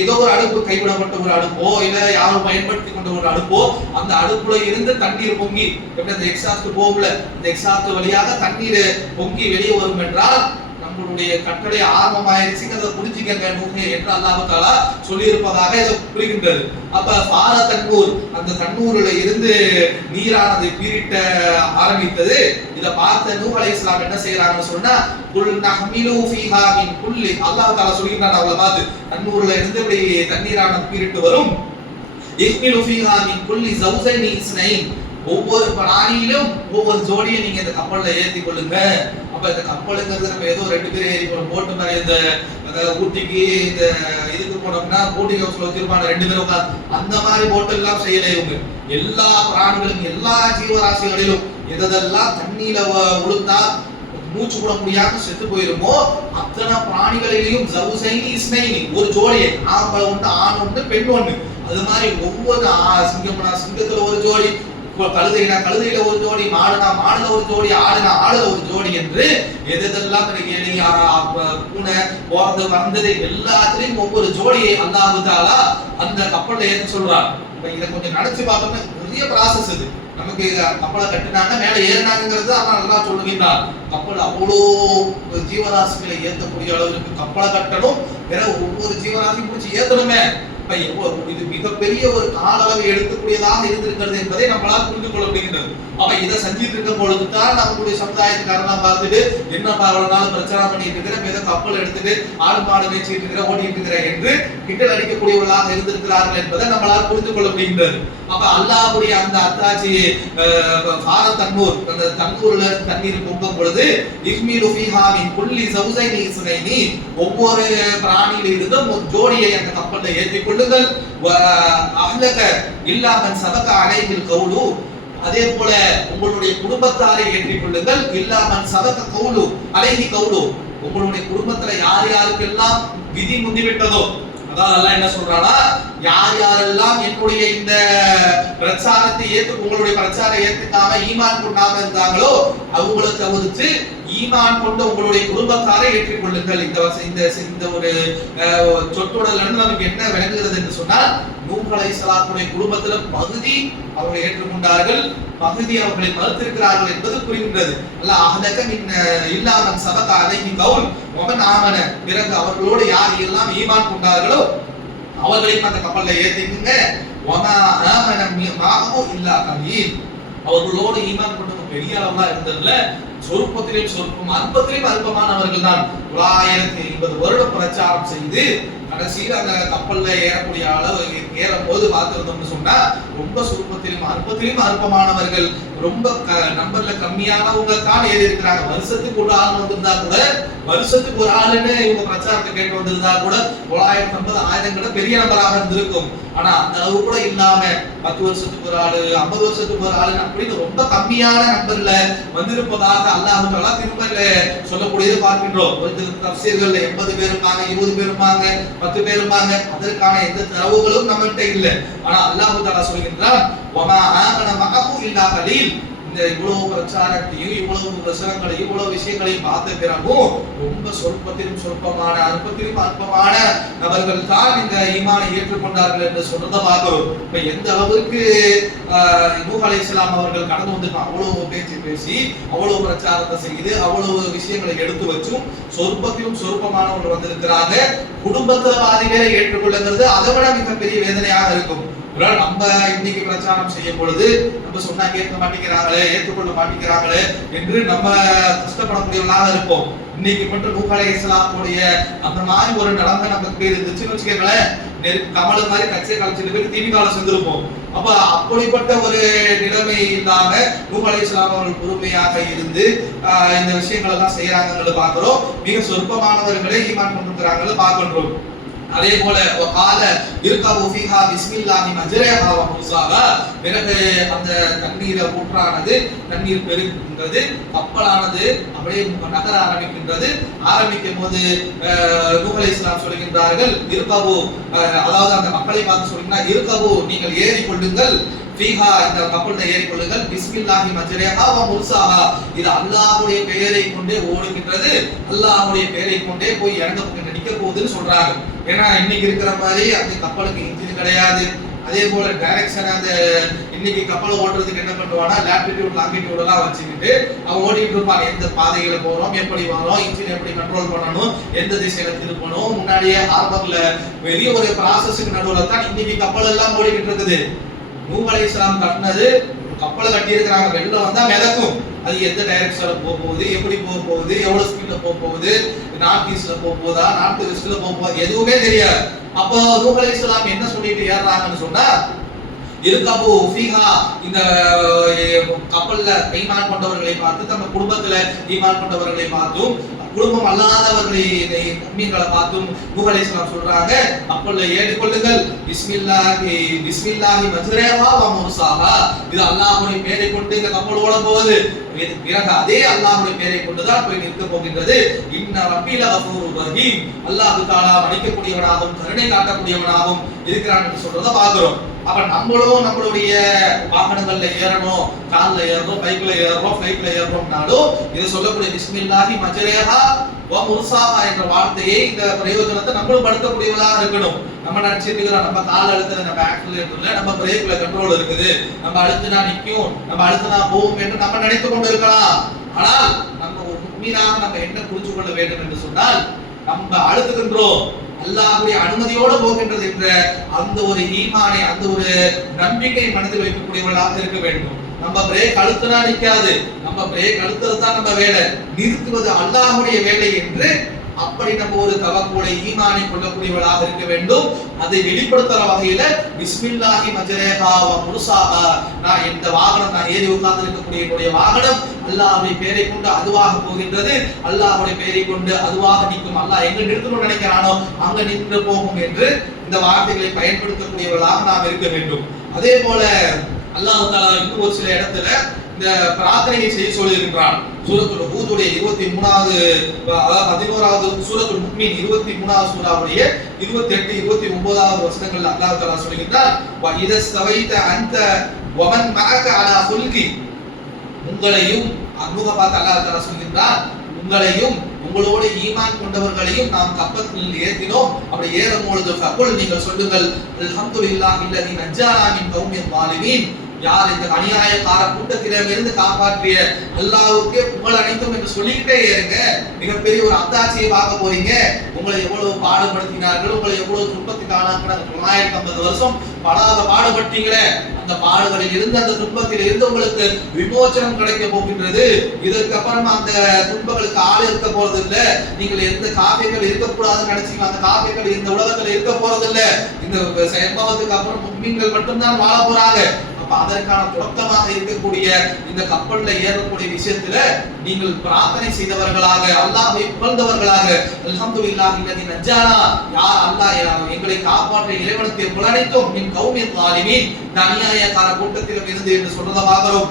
ஏதோ ஒரு அடுப்பு கைவிடப்பட்ட ஒரு அடுப்போ இல்ல யாரும் பயன்படுத்தி கொண்ட ஒரு அடுப்போ அந்த அடுப்புல இருந்து தண்ணீர் பொங்கி எப்படி அந்த எக்ஸாஸ்ட் போகல இந்த எக்ஸாஸ்ட் வழியாக தண்ணீர் பொங்கி வெளியே வரும் என்றால் நம்மளுடைய கட்டளை ஆரம்பமாயிருச்சுங்கிறத புரிஞ்சுக்கங்க நூஹே என்று அல்லாஹ் தஆலா சொல்லி இருப்பதாக இதை புரிகின்றது. அப்ப ஃபார தன்னூர், அந்த தன்னூரில் இருந்து நீரானது பீரிட்ட ஆரம்பித்தது. இதை பார்த்த நூஹ் அலைஹிஸ்ஸலாம் என்ன செய்யறாங்கன்னு சொன்னா குல் நஹ்மிலு ஃபீஹா மின் குல்லி, அல்லாஹ் தஆலா சொல்லிட்டான் அவளை பார்த்து தன்னூரில் இருந்து இப்படி தண்ணீரானது பீரிட்டு வரும். இஹ்மிலு ஃபீஹா மின் குல்லி ஜௌஜைனி இஸ்னைன், ஒவ்வொரு பிராணியிலும் ஒவ்வொரு ஜோடியை நீங்க இந்த கப்பல்ல ஏத்தி கொள்ளுங்க. அப்ப இந்த கப்பலுங்கிறது நம்ம ஏதோ 2 பேர் ஏறி போற போட்டு மாதிரி இந்த ஊட்டிக்கு இந்த இதுக்கு போனோம்னா போட்டிங் ஹவுஸ்ல வச்சிருப்பாங்க 2 பேர் உட்கார்ந்து அந்த மாதிரி போட்டு எல்லாம் செய்யல. இவங்க எல்லா பிராணிகளும் எல்லா ஜீவராசிகளிலும் எதெல்லாம் தண்ணியில உளுந்தா மூச்சு விட முடியாம செத்து போயிருமோ அத்தனை பிராணிகளிலையும் ஜௌசைனி இஸ்னைனி, ஒரு ஜோடியை ஆம்பளை ஒன்று ஆண் ஒன்று பெண் ஒன்று, அது மாதிரி ஒவ்வொரு சிங்கம்னா சிங்கத்துல ஒரு ஜோடி, கழுதைனா கழுதையில ஒரு ஜோடி, மாடுனா மாடுல ஒரு ஜோடி, ஆடுனா ஆடுல ஒரு ஜோடி என்று எதெல்லாம் எலி பூனை போறது வந்தது எல்லாத்திலையும் ஒவ்வொரு ஜோடியை அல்லாஹ் தஆலா அந்த கப்பல்ல ஏற்ற சொல்றார். இதை கொஞ்சம் நினைச்சு பார்த்தோம்னா பெரிய ப்ராசஸ் இது. நமக்கு கப்பலை கட்டினாங்க மேல ஏறினாங்கிறது ஆனா நல்லா சொல்லுகின்றார். கப்பல் அவ்வளோ ஜீவராசிகளை ஏற்றக்கூடிய அளவுக்கு கப்பலை கட்டணும், பிறகு ஒவ்வொரு ஜீவராசியும் பிடிச்சி ஏற்றணுமே. இது மிகப்பெரிய ஒரு கால அளவு எடுக்கக்கூடியதாக இருந்திருக்கிறது என்பதை நம்மளால் புரிந்து கொள்ள முடிகின்றது. அப்ப இதை செஞ்சிட்டு இருக்கும் பொழுதுதான் நம்மளுடைய சமுதாயத்துக்காரெல்லாம் பார்த்துட்டு என்னப்பா அவ்வளவு நாள் பிரச்சாரம் பண்ணிட்டு இருக்கிற ஏதோ கப்பல் எடுத்துட்டு ஆடு மாடு மேய்ச்சிட்டு இருக்கிற ஓட்டிட்டு இருக்கிற என்று கிண்டல் அடிக்கக்கூடியவர்களாக இருந்திருக்கிறார்கள் என்பதை நம்மளால் புரிந்து கொள்ள முடிகின்றது. அப்ப அல்லாஹ்வுடைய அந்த அத்தாட்சி ஃபார தன்னூர், அந்த தன்னூர்ல தண்ணீர் பொங்கும் பொழுது இஹ்மிலு ஃபீஹா மின் குல்லி ஜௌஜைனி இஸ்னைனி, ஒவ்வொரு பிராணியில இருந்தும் ஒரு ஜோடியை அந்த கப்பல்ல ஏற்றிக் கொள்ளுங்கள். அஹ்லக இல்லா மன் சபக அலைஹில் கௌலு, அதே போல உங்களுடைய குடும்பத்தாரை ஏற்றிக் கொள்ளுங்கள். இல்லா மன் சபக கௌலு அலைஹி கௌலு, உங்களுடைய குடும்பத்துல யார் யாருக்கெல்லாம் விதி முந்திவிட்டதோ, அதாவது அல்லாஹ் என்ன சொல்றானா யார் யாரெல்லாம் என்னுடைய இந்த பிரச்சாரத்தை உங்களுடைய பிரச்சாரம் ஏத்துக்காம ஈமான் கொண்டாம இருந்தாங்களோ அவங்களை தவிர்த்து ஈமான் கொண்டு உங்களுடைய குடும்பத்தாரை ஏற்றுக்கொள்ளுங்கள். இந்த ஒரு சொற்றொடர்ல இருந்து நமக்கு என்ன விளங்குகிறது என்று சொன்னால் நூஹ் அலைஹிஸ்ஸலாத்துடைய குடும்பத்துல பகுதி அவர்களை ஏற்றுக்கொண்டார்கள், பகுதி அவர்களை மறுத்திருக்கிறார்கள் என்பது புரிகின்றது. அல்லாஹ் அஹ்லக மின் இல்லா மன் சபக அலைஹி கௌல் வமன் ஆமன, பிறகு அவர்களோடு யார் எல்லாம் ஈமான் கொண்டார்களோ அவர்களையும் அந்த கப்பல்ல ஏத்திக்குங்க. வமா ஆமன மாஹு இல்லா கலீல், அவர்களோடு ஈமான் கொண்டவங்க பெரிய அளவுல இருந்ததுல சொற்பத்திலும் சொற்பம் அற்பத்திலும் அற்பமானவர்கள் தான். 980 வருடம் பிரச்சாரம் செய்து கடைசியில் அந்த கப்பல்ல ஏறக்கூடிய அளவு ஏறும் போது பார்த்திருந்தோம்னு சொன்னா ரொம்ப சொற்பத்திலும் அற்பத்திலும் அற்பமானவர்கள், ரொம்ப நம்பர்ல கம்மியானவங்க தான் ஏறி இருக்கிறாங்க. வருஷத்துக்கு ஒரு ஆள் வந்திருந்தா கூட, வருஷத்துக்கு ஒரு ஆளுன்னு இவங்க பிரச்சாரத்தை கேட்டு வந்திருந்தா கூட 950 ஆயிரங்களை பெரிய நம்பராக இருந்திருக்கும். ஆனா அந்த அளவு கூட இல்லாம 10 வருஷத்துக்கு ஒரு ஆளு 50 வருஷத்துக்கு ஒரு ஆளு அப்படின்னு ரொம்ப கம்மியான நம்பர்ல வந்திருப்பதாக அல்லாஹ் தஆலா திருமறையில சொல்லக்கூடியது பார்க்கின்றோம். ஒரு தஃசீர்கள்ல 80 பேர் இருப்பாங்க, 20 பேர் இருப்பாங்க, 10 பேர் இருப்பாங்க. அதற்கான எந்த தரவுகளும் நம்மகிட்ட இல்ல. ஆனா அல்லாஹ் தஆலா சொல்கின்றான் வமா ஆமன மஅஹு இல்லா கலீல், இந்த இவ்வளவு பிரச்சாரத்தையும் இவ்வளவு வசனங்களையும் இவ்வளவு விஷயங்களையும் பார்த்த பிறகும் ரொம்ப சொற்பத்திலும் சொற்பமான அற்பத்திலும் அற்பமான நபர்கள் தான் இந்த ஈமானை ஏற்றுக்கொண்டார்கள் என்று சொல்றதை பார்க்கிறோம். இப்ப எந்த அளவுக்கு நூஹ் அலைஹிஸ்ஸலாம் அவர்கள் கடந்து வந்திருக்காங்க, அவ்வளவு பேச்சு பேசி அவ்வளவு பிரச்சாரத்தை செய்து அவ்வளவு விஷயங்களை எடுத்து வச்சும் சொற்பத்திலும் சொற்பமானவர்கள் வந்திருக்கிறாங்க. குடும்பத்துல பாதி பேரை ஏற்றுக்கொள்ளுங்கிறது அதை விட மிகப்பெரிய வேதனையாக இருக்கும். நம்ம இன்னைக்கு பிரச்சாரம் செய்யும் பொழுது நம்ம சொன்னா கேட்க மாட்டேங்கிறாங்களே, ஏற்றுக்கொள்ள மாட்டேங்கிறாங்களே என்று நம்ம கஷ்டப்படக்கூடியவர்களாக இருப்போம். இன்னைக்கு மட்டும் நூஹ் அலைஹிஸ்ஸலாமுடைய அந்த மாதிரி ஒரு நிலைமை நமக்கு இருந்துச்சுன்னு வச்சுக்கோங்களேன், கமல மாதிரி கட்சியை கழிச்சிட்டு போய் திமுகவில் செஞ்சிருப்போம். அப்ப அப்படிப்பட்ட ஒரு நிலைமை இல்லாம நூஹ் அலைஹிஸ்ஸலாம் அவர்கள் பொறுமையாக இருந்து இந்த விஷயங்கள் எல்லாம் செய்யறாங்கன்னு பாக்குறோம். மிக சொற்பமானவர்களே ஈமான் கொண்டிருக்கிறாங்கன்னு பார்க்கின்றோம். அதே போல கால இருக்கபு ஃபீஹா பிஸ்மில்லாஹி மஜ்ரஹா வ முர்சாஹா, பிறகு அந்த தண்ணீரை ஊற்றானது தண்ணீர் பெருகுகின்றது, கப்பலானது அப்படியே நகர ஆரம்பிக்கின்றது. ஆரம்பிக்கும் போது நூஹ் அலைஹிஸ்ஸலாம் சொல்கின்றார்கள் இருக்கபு, அதாவது அந்த மக்களை பார்த்து சொல்கிறார், இருக்கபு நீங்கள் ஏறி கொள்ளுங்கள், ஃபீஹா இந்த கப்பல்ல ஏறி கொள்ளுங்கள், பிஸ்மில்லாஹி மஜ்ரஹா வ முர்சாஹா, இது அல்லாஹ்வுடைய பெயரை கொண்டே ஓடுகின்றது, அல்லாஹ்வுடைய பெயரை கொண்டே போய் இறங்க போகின்ற நிக்க போகுதுன்னு சொல்றாங்க. ஏன்னா இன்னைக்கு இருக்கிற மாதிரி அந்த கப்பலுக்கு இன்ஜின் கிடையாது. அதே போல டைரக்ஷன் அந்த இன்னைக்கு கப்பலை ஓட்டுறதுக்கு என்ன பண்ணுவானா லாட்டிடியூட் லாங்கிடியூட் எல்லாம் வச்சுக்கிட்டு அவன் ஓடிட்டு இருப்பான். எந்த பாதையில போறோம், எப்படி வரோம், இன்ஜின் எப்படி கண்ட்ரோல் பண்ணணும், எந்த திசையில திருப்பணும், முன்னாடியே ஹார்பர்ல பெரிய ஒரு ப்ராசஸ்க்கு நடுவுல தான் இன்னைக்கு கப்பல் எல்லாம் ஓடிக்கிட்டு இருக்குது. நூஹ் அலைஹிஸ்ஸலாம் கட்டினது கப்பலை கட்டி இருக்கிறாங்க, வெள்ளம் வந்தா மிதக்கும், அது எந்த டைரக்ஷன்ல போக போகுது, எப்படி போக போகுது, எவ்வளவு ஸ்பீட்ல போக போகுது, நார்த் ஈஸ்ட்ல போக போதா நார்த் வெஸ்ட்ல போக போதா எதுவுமே தெரியாது. அப்போ நூஹ் அலைஹிஸ்ஸலாம் என்ன சொல்லிட்டு ஏறாங்கன்னு சொன்னா, இருக்கபு ஃபீஹா இந்த கப்பல்ல ஈமான் கொண்டவர்களை பார்த்து, தಮ್ಮ குடும்பத்துல ஈமான் கொண்டவர்களை பார்த்தும் குடும்பம் அல்லாதவர்களை முஃமின்களை பார்த்தும் நூஹ் அலைஹிஸ்ஸலாம் சொல்றாங்க, கப்பல்ல ஏறி கொள்ளுங்கள், பிஸ்மில்லாஹி மஜ்ரஹா வ முர்சாஹா, இது அல்லாஹ்வுடைய பெயரை கொண்டு இந்த கப்பல் ஓட போகுது. பிறகு அதே அல்லாஹ்வுடைய பெயரை கொண்டு தான் போய் நிற்க போகின்றது. இன்ன ரப்பி லகஃபூருர் ரஹீம், அல்லாஹ் தஆலா மன்னிக்கக்கூடியவனாகவும் கருணை காட்டக்கூடியவனாகவும் இருக்கிறான் என்று சொல்றத பாக்குறோம். அப்ப நம்மளும் நம்மளுடைய வாகனங்கள்ல ஏறணும், கார்ல ஏறணும், பைக்ல ஏறணும், ஃளைட்ல ஏறணும்னாலும் இது சொல்லக்கூடிய பிஸ்மில்லாஹி மஜ்ரஹா வ முர்சாஹா என்ற வார்த்தையை இந்த பிரயோஜனத்தை நம்மளும் படுத்தக்கூடியவர்களாக இருக்கணும். நம்ம நினைச்சிட்டு இருக்கிறோம் நம்ம கால் அழுத்துற நம்ம ஆக்சிலேட்டர் இல்ல, நம்ம பிரேக்ல கண்ட்ரோல் இருக்குது, நம்ம அழுத்தினா நிக்கும், நம்ம அழுத்தினா போகும் என்று நம்ம நினைத்து கொண்டு இருக்கலாம். ஆனால் நம்ம ஒரு முஃமினாக நம்ம என்ன புரிந்து கொள்ள வேண்டும் என்று சொன்னால், நம்ம அழுத்துகின்றோம் அல்லாஹ்வுடைய அனுமதியோடு போகின்றது என்ற அந்த ஒரு ஈமானை, அந்த ஒரு நம்பிக்கை மனதில் வைக்கக்கூடியவர்களாக இருக்க வேண்டும். நம்ம பிரேக் அழுத்தினா நிக்காது, நம்ம பிரேக் அழுத்துறது தான் நம்ம வேலை, நிறுத்துவது அல்லாஹ்வுடைய வேலை என்று அப்படி நம்ம ஒரு தவக்குடைய ஈமானை கொள்ளக்கூடியவர்களாக இருக்க வேண்டும். அதை வெளிப்படுத்துற வகையில பிஸ்மில்லாஹி மஜ்ரஹா வ முர்சாஹா, நான் இந்த வாகனம் நான் ஏறி உட்கார்ந்து இருக்கக்கூடிய என்னுடைய வாகனம் அல்லாஹ்வுடைய பெயரை கொண்டு அதுவாக போகின்றது, அல்லாஹ்வுடைய பெயரை கொண்டு அதுவாக நிற்கும், அல்லாஹ் எங்க நிறுத்தணும்னு நினைக்கிறானோ அங்க நின்று போகும் என்று இந்த வார்த்தைகளை பயன்படுத்தக்கூடியவர்களாக நாம் இருக்க வேண்டும். அதே போல அல்லாஹ் தஆலா இன்னும் ஒரு சில இடத்துல இந்த பிரார்த்தனையை செய்ய சொல்லியிருக்கிறான். சூரத்துல் ஹூதுடைய 23வது அதாவது 11வது சூரத்துல் முஃமின் 23வது சூராவுடைய 28 29வது வசனங்கள்ல அல்லாஹ் தஆலா சொல்கிறார், வ இதஸ்தவைத அன்த வ மன் மஅக அலா ஃபுல்கி, உங்களையும் அன்னுக பார்த்து அல்லாஹ் தஆலா சொல்கிறார், உங்களையும் உங்களோட ஈமான் கொண்டவர்களையும் நாம் கப்பலில் ஏற்றினோம். அப்படி ஏறும் பொழுது ஃபகுல் நீங்கள் சொல்லுங்கள், அல்ஹம்துலில்லாஹி அல்லதி நஜ்ஜானா மின் கௌமில் ஸாலிமீன், யார் இந்த அநியாயக்கார கூட்டத்திலிருந்து காப்பாற்றிய அல்லாஹ்வுக்கே புகழ் அனைத்தும் என்று சொல்லிக்கிட்டே ஏறுங்க. மிகப்பெரிய ஒரு அத்தாட்சியை பார்க்க போறீங்க. உங்களை எவ்வளவு பாடுபடுத்தினார்கள், உங்களை எவ்வளவு துன்பத்துக்கு ஆளாக்கினாங்க, 950 வருஷம் படாத பாடுபட்டீங்களே, அந்த பாடுகளில் இருந்து அந்த துன்பத்தில் இருந்து உங்களுக்கு விமோசனம் கிடைக்க போகின்றது. இதற்கு அப்புறமா அந்த துன்பங்களுக்கு ஆள் இருக்க போறது இல்ல, நீங்கள் எந்த காபிர்கள் இருக்கக்கூடாதுன்னு நினைச்சீங்க அந்த காபிர்கள் இந்த உலகத்துல இருக்க போறது இல்ல. இந்த சம்பவத்துக்கு அப்புறம் முஃமின்கள் மட்டும்தான் வாழ போறாங்க. அதற்கான தொடக்கமாக இருக்கக்கூடிய இந்த கப்பல்ல ஏறக்கூடிய விஷயத்துல நீங்கள் பிரார்த்தனை செய்தவர்களாக, அல்லாஹ்வை புகழ்ந்தவர்களாக, அல்ஹம்துலில்லாஹி அல்லதி நஜ்ஜானா, யார் அல்லாஹ் எங்களை காப்பாற்றிய இறைவனுக்கு புகழனைத்தும் மின் கௌமில் ஸாலிமீன், அநியாயக்கார கூட்டத்திலும் இருந்து என்று சொல்றத பார்க்கிறோம்.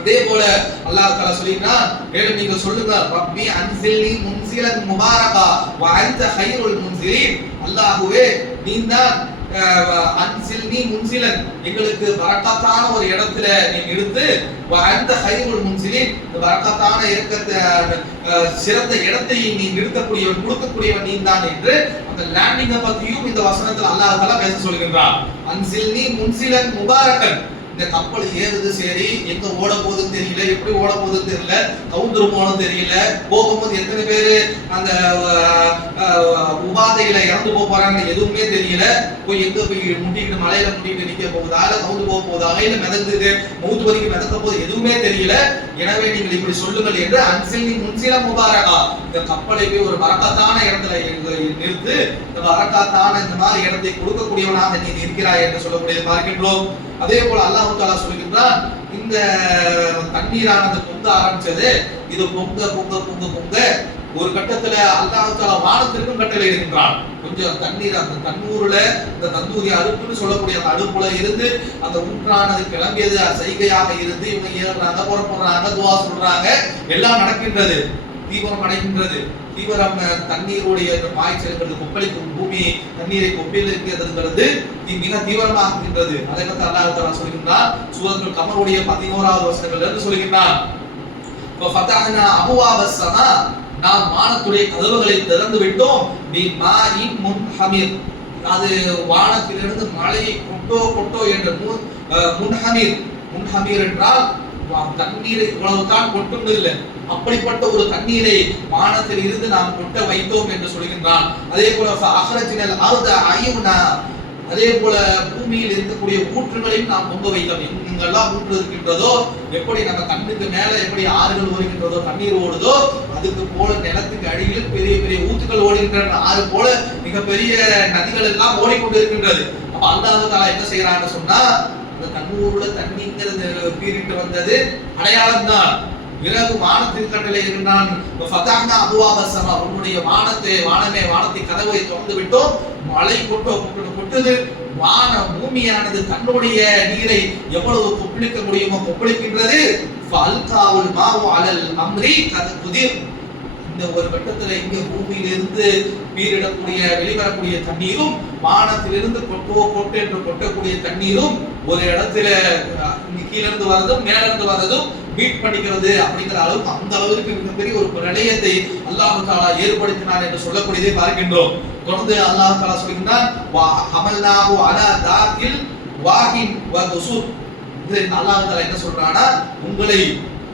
அதே போல அல்லாஹ் தஆலா சொல்லினார், மேலும் நீங்கள் சொல்லுங்க, ரப்பி அன்சில்னி முன்சிலன் முபாரகா வ அன்த கைருல் முன்சிலீன், அல்லாஹ்வே நீதான் அன்சில்னி முன்சிலன், எங்களுக்கு பரக்கத்தான ஒரு இடத்துல நீ நிறுத்து, வ அன்த கைருல் முன்சிலீன், பரக்கத்தான சிறந்த இடத்தை நீ நிறுத்தக்கூடியவன் கொடுக்கக்கூடியவன் நீதான் என்று அந்த லேண்டிங்கை பத்தியும் இந்த வசனத்தில் அல்லாஹ் தஆலா பேச சொல்கின்றார். அன்சில்னி முன்சிலன் முபாரகன், இந்த கப்பல் ஏறுது சரி, எங்க ஓட போகுதுன்னு தெரியல, எப்படி ஓட போகுதுன்னு தெரியல, கவுந்துருமோன்னு தெரியல, போகும்போது எத்தனை பேரு அந்த உபாதையில இறந்து போறாங்க எதுவுமே தெரியல, போய் எங்க போய் முட்டிக்கிட்டு மலையில முட்டிக்கிட்டு நிக்க போகுதா, இல்ல கவுந்து போக போகுதா, இல்ல மிதந்துட்டு மூத்து வரைக்கும் மிதக்க போது எதுவுமே தெரியல. எனவே நீங்கள் இப்படி சொல்லுங்கள் என்று அன்சில்னி முன்சில முபாரகா, இந்த கப்பலை போய் ஒரு பரக்கத்தான இடத்துல நிறுத்து, இந்த பரக்கத்தான இந்த மாதிரி இடத்தை கொடுக்கக்கூடியவனாக நீ இருக்கிறாய் என்று சொல்லக்கூடிய பார்க்கின்றோம். அதே போல அல்லாஹ் தஆலா சொல்கின்றான், இந்த தண்ணீரானது பொங்க ஆரம்பிச்சது, இது பொங்க பொங்க பொங்க பொங்க ஒரு கட்டத்துல அல்லாஹ் தஆலா வானத்திற்கும் கட்டளை இடுகின்றான். கொஞ்சம் தண்ணீர் அந்த தண்ணூர்ல இந்த தந்தூரி அடுப்புன்னு சொல்லக்கூடிய அந்த அடுப்புல இருந்து அந்த ஊற்றானது கிளம்பியது செய்கையாக இருந்து இவங்க ஏறுறாங்க, புறப்படுறாங்க, துவா சொல்றாங்க, எல்லாம் நடக்கின்றது. தீவிரம் அடைகின்றது. தீவிரம் தண்ணீருடைய பாய்ச்சல்கள் கொப்பளிக்கும் பூமி தண்ணீரை கொப்பில் இருக்கிறதுங்கிறது மிக தீவிரமாக இருக்கின்றது. அதை பற்றி அல்லாஹ் தஆலா சொல்கின்றார். சூரத்துல் கமருடைய 11வது வசனங்கள்ல இருந்து சொல்கின்றார். ஃபதஹ்னா அபுவாபஸ் ஸமா, நாம் வானத்துடைய கதவுகளை திறந்து விட்டோம். பிமாஇன் முன்ஹமிர், அது வானத்திலிருந்து மழை கொட்டோ என்ற முன்ஹமிர். முன்ஹமிர் என்றால் தண்ணீரை இவ்வளவுதான் கொட்டும் இல்லை, அப்படிப்பட்ட ஒரு தண்ணீரை வானத்தில் இருந்து நாம் கொட்ட வைத்தோம் என்று சொல்கின்றான். அதே போல அஹ்ரஜ்னல் அர்த அயுனா, அதே போல பூமியில் இருக்கக்கூடிய ஊற்றுகளையும் நாம் பொங்க வைத்தோம். எங்கெல்லாம் ஊற்று இருக்கின்றதோ, எப்படி நம்ம கண்ணுக்கு மேல எப்படி ஆறுகள் ஓடுகின்றதோ, தண்ணீர் ஓடுதோ, அதுக்கு போல நிலத்துக்கு அடியில் பெரிய பெரிய ஊற்றுகள் ஓடுகின்றன. ஆறு போல மிகப்பெரிய நதிகள் எல்லாம் ஓடிக்கொண்டிருக்கின்றது. அப்ப அல்லாஹ் தஆலா என்ன செய்யறான்னு சொன்னா, அந்த தண்ணூர்ல தண்ணீங்கிறது பீரிட்டு வந்தது அடையாளம் தான். பிறகு வானத்தின் கட்டளை இருந்தான். ஃபதஹ்னா அபுவாபஸ் ஸமா, உன்னுடைய வானத்தை கதவை திறந்து விட்டோம். மழை கொட்டுது. பூமியானது தன்னுடைய நீரை எவ்வளவு கொப்பளிக்க முடியுமோ கொப்பளிக்கின்றது. ஃபல்காவுல் மாவு அலல் அம்ரி கத் குதிர், இந்த ஒரு கட்டத்துல இங்க பூமியிலிருந்து பீரிடக்கூடிய வெளிவரக்கூடிய தண்ணீரும் வானத்திலிருந்து கொட்டு என்று கொட்டக்கூடிய தண்ணீரும் ஒரு இடத்துல கீழே இருந்து வரதும் மேல இருந்து வரதும் மீட் பண்ணிக்கிறது. அப்படிங்கிற அளவுக்கு அந்த அளவுக்கு மிகப்பெரிய ஒரு பிரளயத்தை அல்லாஹ் தஆலா ஏற்படுத்தினார் என்று சொல்லக்கூடியதை பார்க்கின்றோம். தொடர்ந்து அல்லாஹ் தஆலா சொல்கிறான், வா ஹமல்னாஹு அலா தாத்தில் வாஹின் வ துசூர். இது அல்லாஹ் தஆலா என்ன சொல்றானா, உங்களை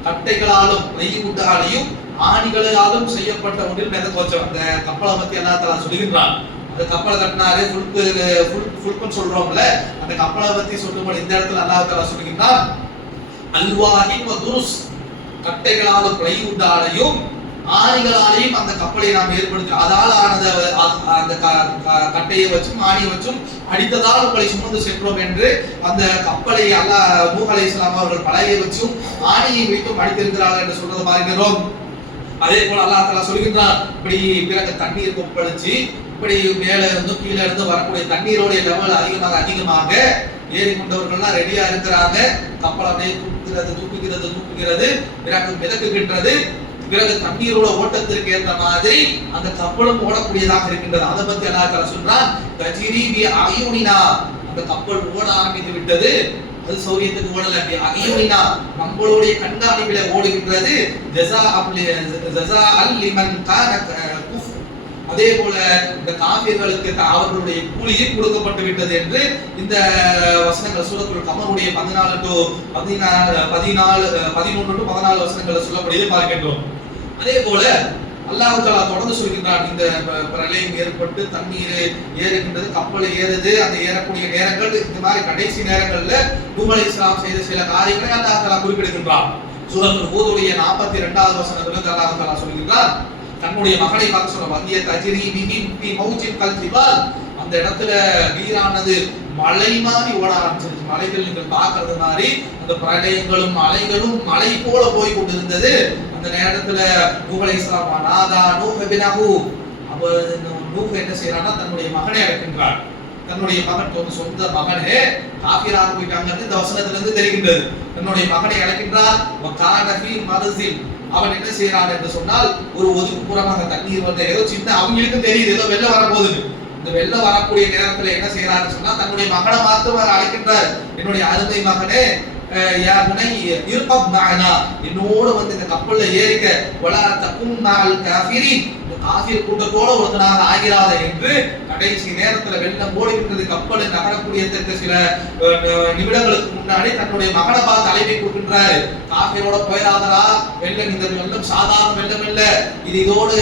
கட்டைகளாலும் மையுட்டாலையும் ஆணிகளாலும் செய்யப்பட்ட ஒன்றில் மிதக்க வச்சோம். அந்த கப்பலை பத்தி அல்லாஹ் தஆலா சொல்கிறான். அந்த கப்பலை கட்டினாரு ஃபுல்குன்னு சொல்றோம்ல, அந்த கப்பலை பத்தி சொல்லும்போது இந்த இடத்துல அல்லாஹ் தஆலா சொல்கிறான், அல்வாஹின் வ துருஸ், கட்டைகளாலும் மையுட்டாலையும் ஆணிகளாலையும் அந்த கப்பலை நாம் ஏற்படுத்தி அதால் ஆனது அந்த கட்டையை வச்சும் ஆணியை வச்சும் அடித்ததால் உங்களை சுமந்து சென்றோம் என்று அந்த கப்பலை அல்லாஹ் நூஹ் அலைஹிஸ்ஸலாம் அவர்கள் பலகையை வச்சும் ஆணியை வைத்தும் அடித்திருக்கிறார்கள் என்று சொல்றதை பார்க்கிறோம். அதே போல அல்லாஹ் தஆலா சொல்கின்றான், இப்படி பிறகு தண்ணீர் கொப்பளிச்சு இப்படி மேல இருந்து கீழே இருந்து வரக்கூடிய தண்ணீரோட லெவல் அதிகமாக ஏறிக்கொண்டவர்கள்லாம் ரெடியா இருக்கிறாங்க. கப்பல் அப்படியே தூக்குகிறது, பிறகு மிதக்குகின்றது. பிறகு தண்ணீரோட ஓட்டத்திற்கு ஏற்ற மாதிரி அந்த கப்பலும் ஓடக்கூடியதாக இருக்கின்றது. அதை பத்தி அல்லாஹ் தஆலா சொல்றான், தஜ்ரீபி அயுனினா, அந்த கப்பல் ஓட ஆரம்பித்து விட்டது. அது சௌரியத்துக்கு ஓடல, அயுனினா நம்மளுடைய கண்காணிப்பில ஓடுகின்றது. ஜஸாஅல் லிமன் கான குஃப், அதே போல இந்த காஃபிர்களுக்கு அவர்களுடைய கூலியும் கொடுக்கப்பட்டு விட்டது என்று இந்த வசனங்கள் சூரத்துல் கமருடைய 11 to 14 வசனங்கள் சொல்லக்கூடியதை பார்க்கின்றோம். அதே போல அல்லாஹ் தஆலா தொடர்ந்து சொல்கிறான், இந்த பிரளயம் ஏற்பட்டு தண்ணீர் ஏறுகின்றது, கப்பல் ஏறுது, அந்த ஏறக்கூடிய நேரங்கள் இந்த மாதிரி கடைசி நேரங்கள்ல நூஹ் அலைஹிஸ்ஸலாம் செய்த சில காரியங்களை அல்லாஹ் தஆலா குறிப்பிடுகின்றான். சூரத்துல் ஹூதுடைய 42வது வசனத்துல அல்லாஹ் தஆலா சொல்கிறான், தன்னுடைய மகனை பார்த்து சொல்ற வந்திய தஜ்ரி பி மௌஜின் கல் ஜிபால், அந்த இடத்துல நீரானது மலை மாதிரி ஓட ஆரம்பிச்சிருச்சு. மலைகள் நீங்கள் பார்க்கறது மாதிரி அந்த பிரளயங்களும் அலைகளும் மலை போல போய் கொண்டிருந்தது. அந்த நேரத்துல நூஹ் அலைஹிஸ்ஸலாம் நாதா நூஹ் பினஹு, அவர் நூஹ் என்ன செய்யறானா, தன்னுடைய மகனை அழைக்கின்றார். தன்னுடைய மகன் சொந்த மகனே காஃபிராக போயிட்டாங்க. இந்த வசனத்துல இருந்து தெரிகின்றது. தன்னுடைய மகனை அழைக்கின்றார். வகான ஃபீ மர்ஸில், அவன் என்ன செய்யறான் என்று சொன்னால், ஒரு ஒதுக்குப்புறமாக தண்ணீர் வந்து ஏதோ சின்ன, அவங்களுக்கும் தெரியுது ஏதோ வெள்ள வரப்போகுது. இந்த வெள்ள வரக்கூடிய நேரத்துல என்ன செய்யறான்னு சொன்னா, தன்னுடைய மகனை மாத்திரம் அழைக்கின்றார். என்னுடைய அருமை மகனே, யா புனைய இர்கப் மஅனா, என்னோட வந்து இந்த கப்பல்ல ஏறிக்க, வலா தகும் மஅல் காஃபிரின், காஃபிர் கூட்டத்தோட ஒருத்தனாக ஆகிறாத என்று கடைசி நேரத்துல வெள்ளம் ஓடுகின்றது. கப்பல் நகரக்கூடியதற்கு சில நிமிடங்களுக்கு முன்னாடி தன்னுடைய மகனை பார்த்து அழைப்பை கொடுக்கின்றாரு. காஃபிரோட போயிடாதரா, வெள்ளம் இந்த வெள்ளம் சாதாரண வெள்ளம் இல்ல, இது இதோடு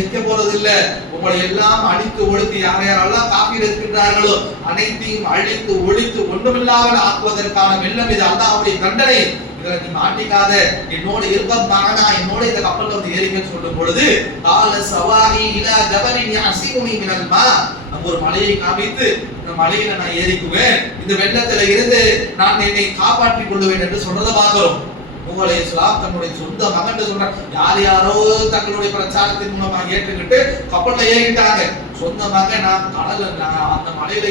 நிக்க போறது இல்ல, உங்களை எல்லாம் அழித்து ஒழித்து யார் யாரெல்லாம் காஃபிர் இருக்கின்றார்களோ அனைத்தையும் அழித்து ஒழித்து ஒன்றுமில்லாமல் ஆக்குவதற்கான வெள்ளம் இது, அல்லாஹ்வுடைய தண்டனை. இதுல நீ மாட்டிக்காத, என்னோட இருக்கம் மகனா, என்னோட இந்த கப்பல்ல வந்து ஏறிங்கன்னு சொல்லும் பொழுது, கால சவாரி இலா ஜபலின் யஸிமுனி மினல் மா, நம்ம ஒரு மலையை காமித்து இந்த மலையில நான் ஏறிக்குவேன், இந்த வெள்ளத்துல இருந்து நான் என்னை காப்பாற்றிக் கொள்வேன் என்று சொல்றத பார்க்கிறோம். நூஹ் அலைஹிஸ்ஸலாம் தன்னுடைய சொந்த மகன் சொல்றாங்க. யார் யாரோ தங்களுடைய பிரச்சாரத்தின் மூலமா ஏற்றுக்கிட்டு கப்பல்ல ஏறிட்டாங்க. சொந்த மகன் நான் அந்த மலையில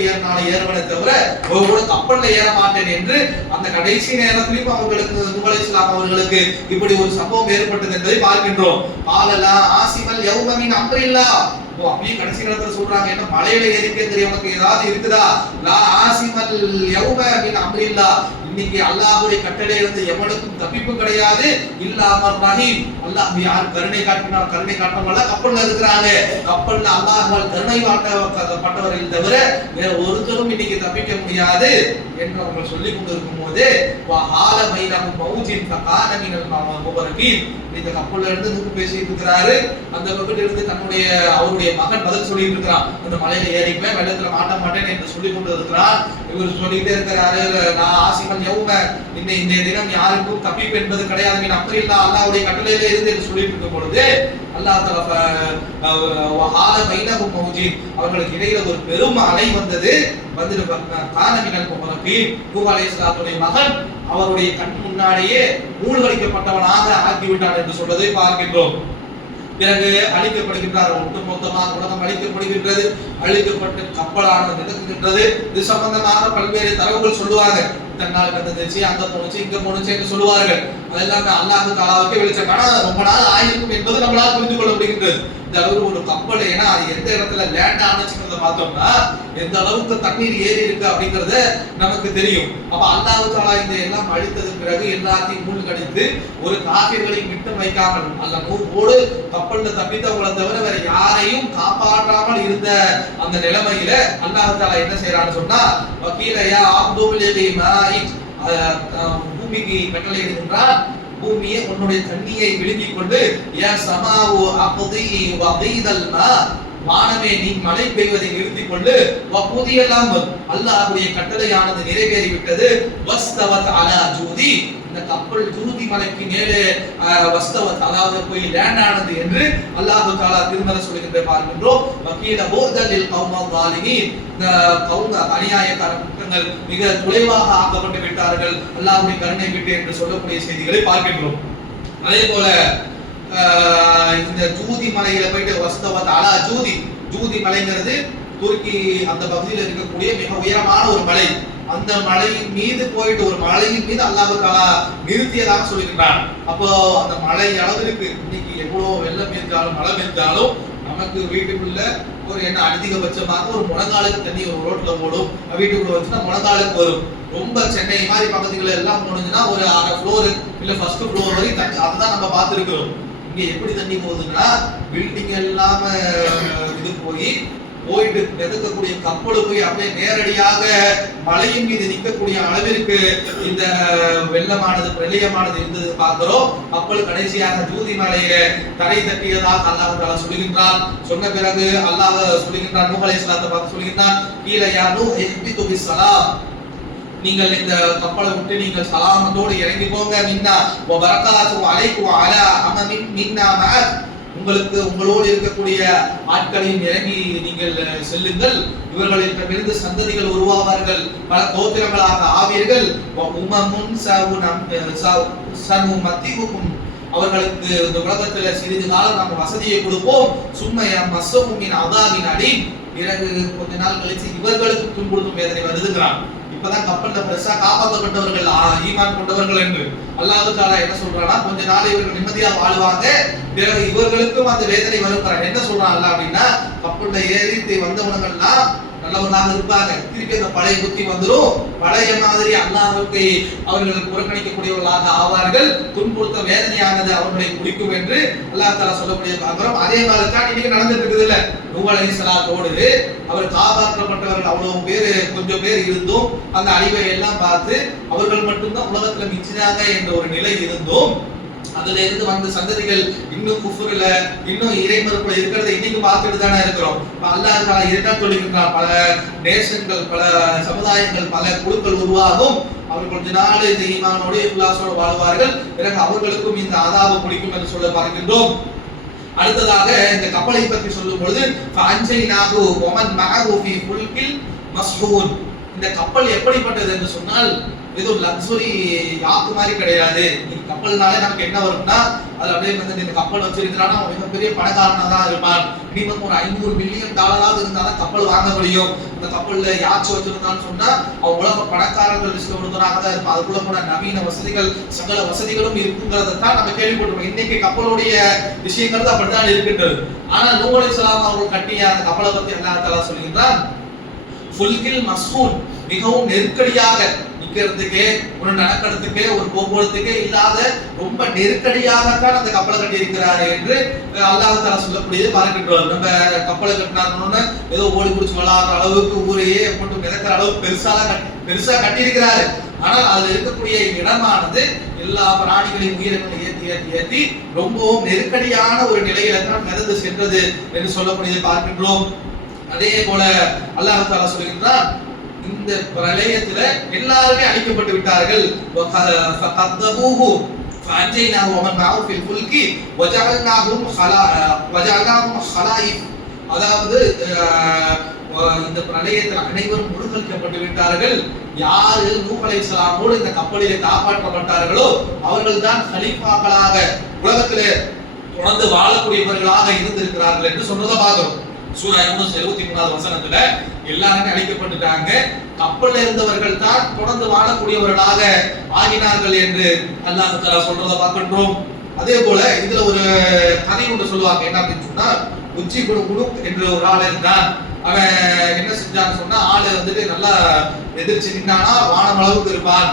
ஏறுவனே தவிர கூட கப்பல்ல ஏற மாட்டேன் என்று அந்த கடைசி நேரத்திலும் அவர்களுக்கு நூஹ் அலைஹிஸ்ஸலாம் அவர்களுக்கு இப்படி ஒரு சம்பவம் ஏற்பட்டது என்பதை பார்க்கின்றோம். காலலா ஆசிமல் யௌம மின் அம்ரில்லாஹ். அப்படியே கடைசி நேரத்துல சொல்றாங்க, என்ன மலையில ஏறிக்கிறது உனக்கு ஏதாவது இருக்குதா? லா ஆசிமல் யௌம மின் அம்ரில்லாஹ். இன்னைக்கு அல்லாஹ்வுடைய கட்டளை இருந்து எவனுக்கும் தப்பிப்பு கிடையாது. இல்லாமர் ரஹீம். அல்லாஹ் யார் கருணை காட்டினார், கருணை காட்டவங்கள கப்பல்ல இருக்கிறாங்க. கப்பல்ல அல்லாஹ்வால் கருணை காட்டப்பட்டவர்கள் தவிர வேற ஒருத்தரும் இன்னைக்கு தப்பிக்க முடியாது என்று அவங்க சொல்லிக் கொண்டிருக்கும் போது வஹால பைனஹும் மௌஜின் ஃபகான மினல் முபரகீன். இந்த கப்பல்ல இருந்து நூஹ் பேசிட்டு இருக்கிறாரு. அந்த பக்கத்துல இருந்து தன்னுடைய அவருடைய மகன் பதில் சொல்லிட்டு இருக்கிறான். அந்த மலையில ஏறிப்பேன், வெள்ளத்துல மாட்ட மாட்டேன் என்று சொல்லிக் கொண்டு இருக்கிறான். இவர் சொல்லிட்டே இருக்கிறாரு, நான் ஆசிமல் யௌம, இந்த தினம் யாருக்கும் தப்பிப்பு என்பது கிடையாது. மீன் அப்படி இல்ல அல்லாஹ்வுடைய கட்டளையில இருந்து என்று சொல்லிட்டு இருக்கும் பொழுது அல்லாஹ் தஆலா வஹால பைனஹும் மௌஜின், அவர்களுக்கு இடையில ஒரு பெரும் அலை வந்தது. வந்துட்டு கான மினல் முபரகீன். நூஹ் அலைஹிஸ்ஸலாத்துடைய மகன் அவருடைய கண் முன்னாடியே மூழ்கடிக்கப்பட்டவனாக ஆகிவிட்டான் என்று சொல்வதை பார்க்கின்றோம். பிறகு அழிக்கப்படுகின்றார். ஒட்டுமொத்தமாக உலகம் அழிக்கப்படுகின்றது. அழிக்கப்பட்டு கப்பலானது மிதக்குகின்றது. இது சம்பந்தமாக பல்வேறு தரவுகள் சொல்லுவாங்க. தன்னால் கண்டுச்சு, அங்க போனுச்சு, இங்க போனுச்சு என்று சொல்லுவார்கள். அதெல்லாம் அல்லாஹ் தஆலாவுக்கு வெளிச்சம். ஆனா ரொம்ப நாள் ஆயிருக்கும் என்பது நம்மளால் புரிந்து கொள்ள முடிகின்றது. இந்த அளவுக்கு ஒரு கப்பல், ஏன்னா அது எந்த இடத்துல லேண்ட் ஆனச்சுங்கிறத பார்த்தோம்னா எந்த அளவுக்கு தண்ணீர் ஏறி இருக்கு அப்படிங்கறத நமக்கு தெரியும். அப்ப அல்லாஹ் தஆலா இந்த எல்லாம் அழித்தது பிறகு எல்லாத்தையும் மூழ்கடித்து ஒரு காபிர்களையும் விட்டு வைக்காமல் அல்ல நூஹோடு கப்பல்ல தப்பித்தவங்களை தவிர வேற யாரையும் காப்பாற்றாமல் இருந்த அந்த நிலைமையில அல்லாஹ் தஆலா என்ன செய்யறான்னு சொன்னா வகீலயா அப்துல் மாயிக், பூமிக்கு கட்டளை இடுகின்றார், பூமியே உன்னுடைய தண்ணியை விழுங்கிக் கொண்டு யா சமாவு அக்தி வகீதல் மா, வானமே நீ மழை பெய்வதை நிறுத்திக் கொண்டு வகுதியெல்லாம் அல்லாஹ்வுடைய கட்டளையானது நிறைவேறிவிட்டது. வஸ்தவத் அலா ஜூதி, இந்த கப்பல் ஜூதி மலைக்கு மேலே வஸ்தவத் அதாவது போய் லேண்ட் ஆனது என்று அல்லாஹ் தஆலா திருமறை சொல்கின்ற பார்க்கின்றோம். வகீல போதலில் கௌம வாலிமீன், இந்த கௌம அநியாயக்கார குற்றங்கள் மிக குறைவாக ஆக்கப்பட்டு விட்டார்கள் அல்லாஹ்வுடைய கருணை விட்டு என்று சொல்லக்கூடிய செய்திகளை பார்க்கின்றோம். அதே போல இந்த ஜூதி மலையில போயிட்டு வஸ்தவத் அலா ஜூதி, ஜூதி மலைங்கிறது துருக்கி அந்த பகுதியில் இருக்கக்கூடிய மிக உயரமான ஒரு மலை. அந்த மலையின் மீது போயிட்டு ஒரு மலையின் மீது அல்லாஹ் தஆலா நிறுத்தியதாக சொல்லியிருக்கிறார். அப்போ அந்த மலை அளவிற்கு இன்னைக்கு எவ்வளவு வெள்ளம் இருந்தாலும் மழை பெய்தாலும் நமக்கு வீட்டுக்குள்ள ஒரு என்ன அதிகபட்சமாக ஒரு முழங்காலுக்கு தண்ணி ஒரு ரோட்ல ஓடும். வீட்டுக்குள்ள வச்சுன்னா முழங்காலுக்கு வரும். ரொம்ப சென்னை மாதிரி பக்கத்துல எல்லாம் போனதுன்னா ஒரு அரை ஃப்ளோர் இல்ல ஃபர்ஸ்ட் ஃப்ளோர் வரை தண்ணி, அதுதான் நம்ம பார்த்துருக்கிறோம். இங்க எப்படி தண்ணி போகுதுன்னா பில்டிங் எல்லாம் இது போயிட்டு மிதக்கக்கூடிய கப்பலு போய் அப்படியே நேரடியாக மலையின் மீது நிற்கக்கூடிய அளவிற்கு இந்த வெள்ளமானது பிரளயமானது இருந்தது பார்க்கிறோம். கப்பல் கடைசியாக ஜூதி மலையில தரை தட்டியதாக அல்லாஹ் தஆலா சொல்கின்றான். சொன்ன பிறகு அல்லாஹ் சொல்கின்றான், நூஹ் அலைஹிஸ்ஸலாத்தை பார்த்து சொல்கின்றான், கீல யா நூஹ் இஹ்பிது பிஸ்ஸலாம், நீங்கள் இந்த கப்பலை விட்டு நீங்கள் சலாமத்தோடு இறங்கி போங்க. மின்னா வ பரகாத்து அலைக்கும் அலா அமமின் மின்னா மஅக், உங்களுக்கு உங்களோடு இருக்கக்கூடிய ஆட்களையும் இறங்கி நீங்கள் செல்லுங்கள். இவர்களிடமிருந்து சந்ததிகள் உருவாவார்கள், பல கோத்திரங்களாக ஆவீர்கள். அவர்களுக்கு இந்த உலகத்துல சிறிது காலம் நம்ம வசதியை கொடுப்போம். சும்மைய மஸ்ஸஹுமின் அதாபின் அலீம், பிறகு கொஞ்ச நாள் கழிச்சு இவர்களுக்கு துன்புறுத்தும் வேதனை வருதுங்கிறான். இப்பதான் கப்பல்ல பெருசா காப்பாற்றப்பட்டவர்கள் ஈமான் கொண்டவர்கள் என்று அல்லாஹ் தஆலா என்ன சொல்றானா, கொஞ்ச நாள் இவர்கள் நிம்மதியா வாழ்வாங்க, பிறகு இவர்களுக்கும் அந்த வேதனை வரும். என்ன சொல்றான் அல்லாஹ் அப்படின்னா, கப்பல்ல ஏறி வந்தவங்கெல்லாம் நல்லவர்களாக இருப்பாங்க, திருப்பி அந்த பழைய புத்தி வந்துடும், பழைய மாதிரி அல்லாஹ்வுக்கு அவர்கள் புறக்கணிக்கக்கூடியவர்களாக ஆவார்கள், துன்புறுத்த வேதனையானது அவர்களை குடிக்கும் என்று அல்லாஹ் தஆலா சொல்லக்கூடிய பார்க்கிறோம். அதே மாதிரி தான் இன்னைக்கு நடந்துட்டு இருக்குது இல்ல. நூஹ் அலைஹிஸ்ஸலாத்தோடு அவர் காப்பாற்றப்பட்டவர்கள் அவ்வளவு பேர், கொஞ்சம் பேர் இருந்தும் அந்த அழிவை எல்லாம் பார்த்து அவர்கள் மட்டும்தான் உலகத்துல மிச்சினாங்க என்ற ஒரு நிலை இருந்தும் அதுல இருந்து வந்த சந்ததிகள் இன்னும் குஃப்ர்ல இன்னும் இறைமறுப்புல இருக்கிறத இன்னைக்கு பார்த்துட்டு தானே இருக்கிறோம். அல்லாஹ் தஆலா இதுதான் சொல்லியிருக்கிறார், பல நேசங்கள் பல சமுதாயங்கள் பல குழுக்கள் உருவாகும், அவர் கொஞ்ச நாள் இந்த ஈமானோடு இஹ்லாஸோடு வாழ்வார்கள், பிறகு அவர்களுக்கும் இந்த அதாபு பிடிக்கும் என்று சொல்ல பார்க்கின்றோம். அடுத்ததாக இந்த கப்பலை பற்றி சொல்லும் பொழுது ஃபஅன்ஜைனாஹு வமன் மஅஹு ஃபீ ஃபுல்கில் மஸ்ஹூன், இந்த கப்பல் எப்படிப்பட்டது என்று சொன்னால் ஏதோ லக்ஸுரி யாக்கு மாதிரி கிடையாது. கப்பல்னாலே நமக்கு என்ன வரும்னா அது அப்படியே வந்து இந்த கப்பல் வச்சிருக்கிறான்னா மிகப்பெரிய பணக்காரனா தான் இருப்பான். மினிமம் ஒரு $500 மில்லியன் இருந்தாலும் கப்பல் வாங்க முடியும். அந்த கப்பல்ல யாச்சு வச்சிருந்தான்னு சொன்னா அவன் உலக பணக்காரர்கள் லிஸ்ட்ல ஒருத்தராக தான் இருப்பான். அதுக்குள்ள கூட நவீன வசதிகள் சகல வசதிகளும் இருக்குங்கிறத தான் நம்ம கேள்விப்பட்டிருக்கோம். இன்னைக்கு கப்பலுடைய விஷயங்கள் அப்படித்தான் இருக்கின்றது. ஆனா நூஹ் அலைஹிஸ்ஸலாம் அவர்கள் கட்டிய அந்த கப்பலை பத்தி அல்லாஹ் தஆலா சொல்கிறான், ஃபுல்கில் மஸ்ஹூன், மிகவும் நெருக்கடியாக நிக்கிறதுக்கே ஒரு நடக்கிறதுக்கே ஒரு போக்குவரத்துக்கே இல்லாத ரொம்ப நெருக்கடியாகத்தான் அந்த கப்பலை கட்டி இருக்கிறாரு என்று அல்லாஹ் தஆலா சொல்லக்கூடியது பார்க்கின்றோம். நம்ம கப்பலை கட்டினாருன்னு ஏதோ ஓடி பிடிச்சி விளையாடுற அளவுக்கு ஊரையே போட்டு மிதக்கிற அளவுக்கு பெருசா கட்டி இருக்கிறாரு. ஆனால் அதுல இருக்கக்கூடிய இடமானது எல்லா பிராணிகளையும் உயிரினங்களை ஏற்றி ரொம்பவும் நெருக்கடியான ஒரு நிலையில தான் மிதந்து சென்றது என்று சொல்லக்கூடியதை பார்க்கின்றோம். அதே போல அல்லாஹ் தஆலா சொல்கின்றான், இந்த பிரளயத்துல எல்லாருமே அழிக்கப்பட்டு விட்டார்கள். ஃபகதபூஹு ஃபஅன்ஜைனாஹு வமன் மஅஹு ஃபில் ஃபுல்கி வஜஅல்நாஹும் ஹலாயிஃப். அதாவது இந்த பிரளயத்தில் அனைவரும் முழுகடிக்கப்பட்டு விட்டார்கள். யாரு நூஹ் அலைஹிஸ்ஸலாமோடு இந்த கப்பலிலே காப்பாற்றப்பட்டார்களோ அவர்கள் தான் கலீஃபாக்களாக உலகத்திலே தொடர்ந்து வாழக்கூடியவர்களாக இருந்திருக்கிறார்கள் என்று சொன்னதை பார்க்கிறோம். சூரா யூனுஸ் 73வது வசனத்துல எல்லாருமே அழிக்கப்பட்டுட்டாங்க, கப்பல்ல இருந்தவர்கள் தான் தொடர்ந்து வாழக்கூடியவர்களாக ஆகினார்கள் என்று அல்லாஹ் தஆலா சொல்றதை பார்க்கின்றோம். அதே போல இதுல ஒரு கதை ஒன்று சொல்லுவாங்க. என்ன அப்படின்னு சொன்னா, உச்சி குடு என்ற ஒரு ஆள் இருந்தான். அவன் என்ன செஞ்சான்னு சொன்னா, ஆளு வந்துட்டு நல்லா எதிர்த்து நின்னானா வானம் அளவுக்கு இருப்பான்.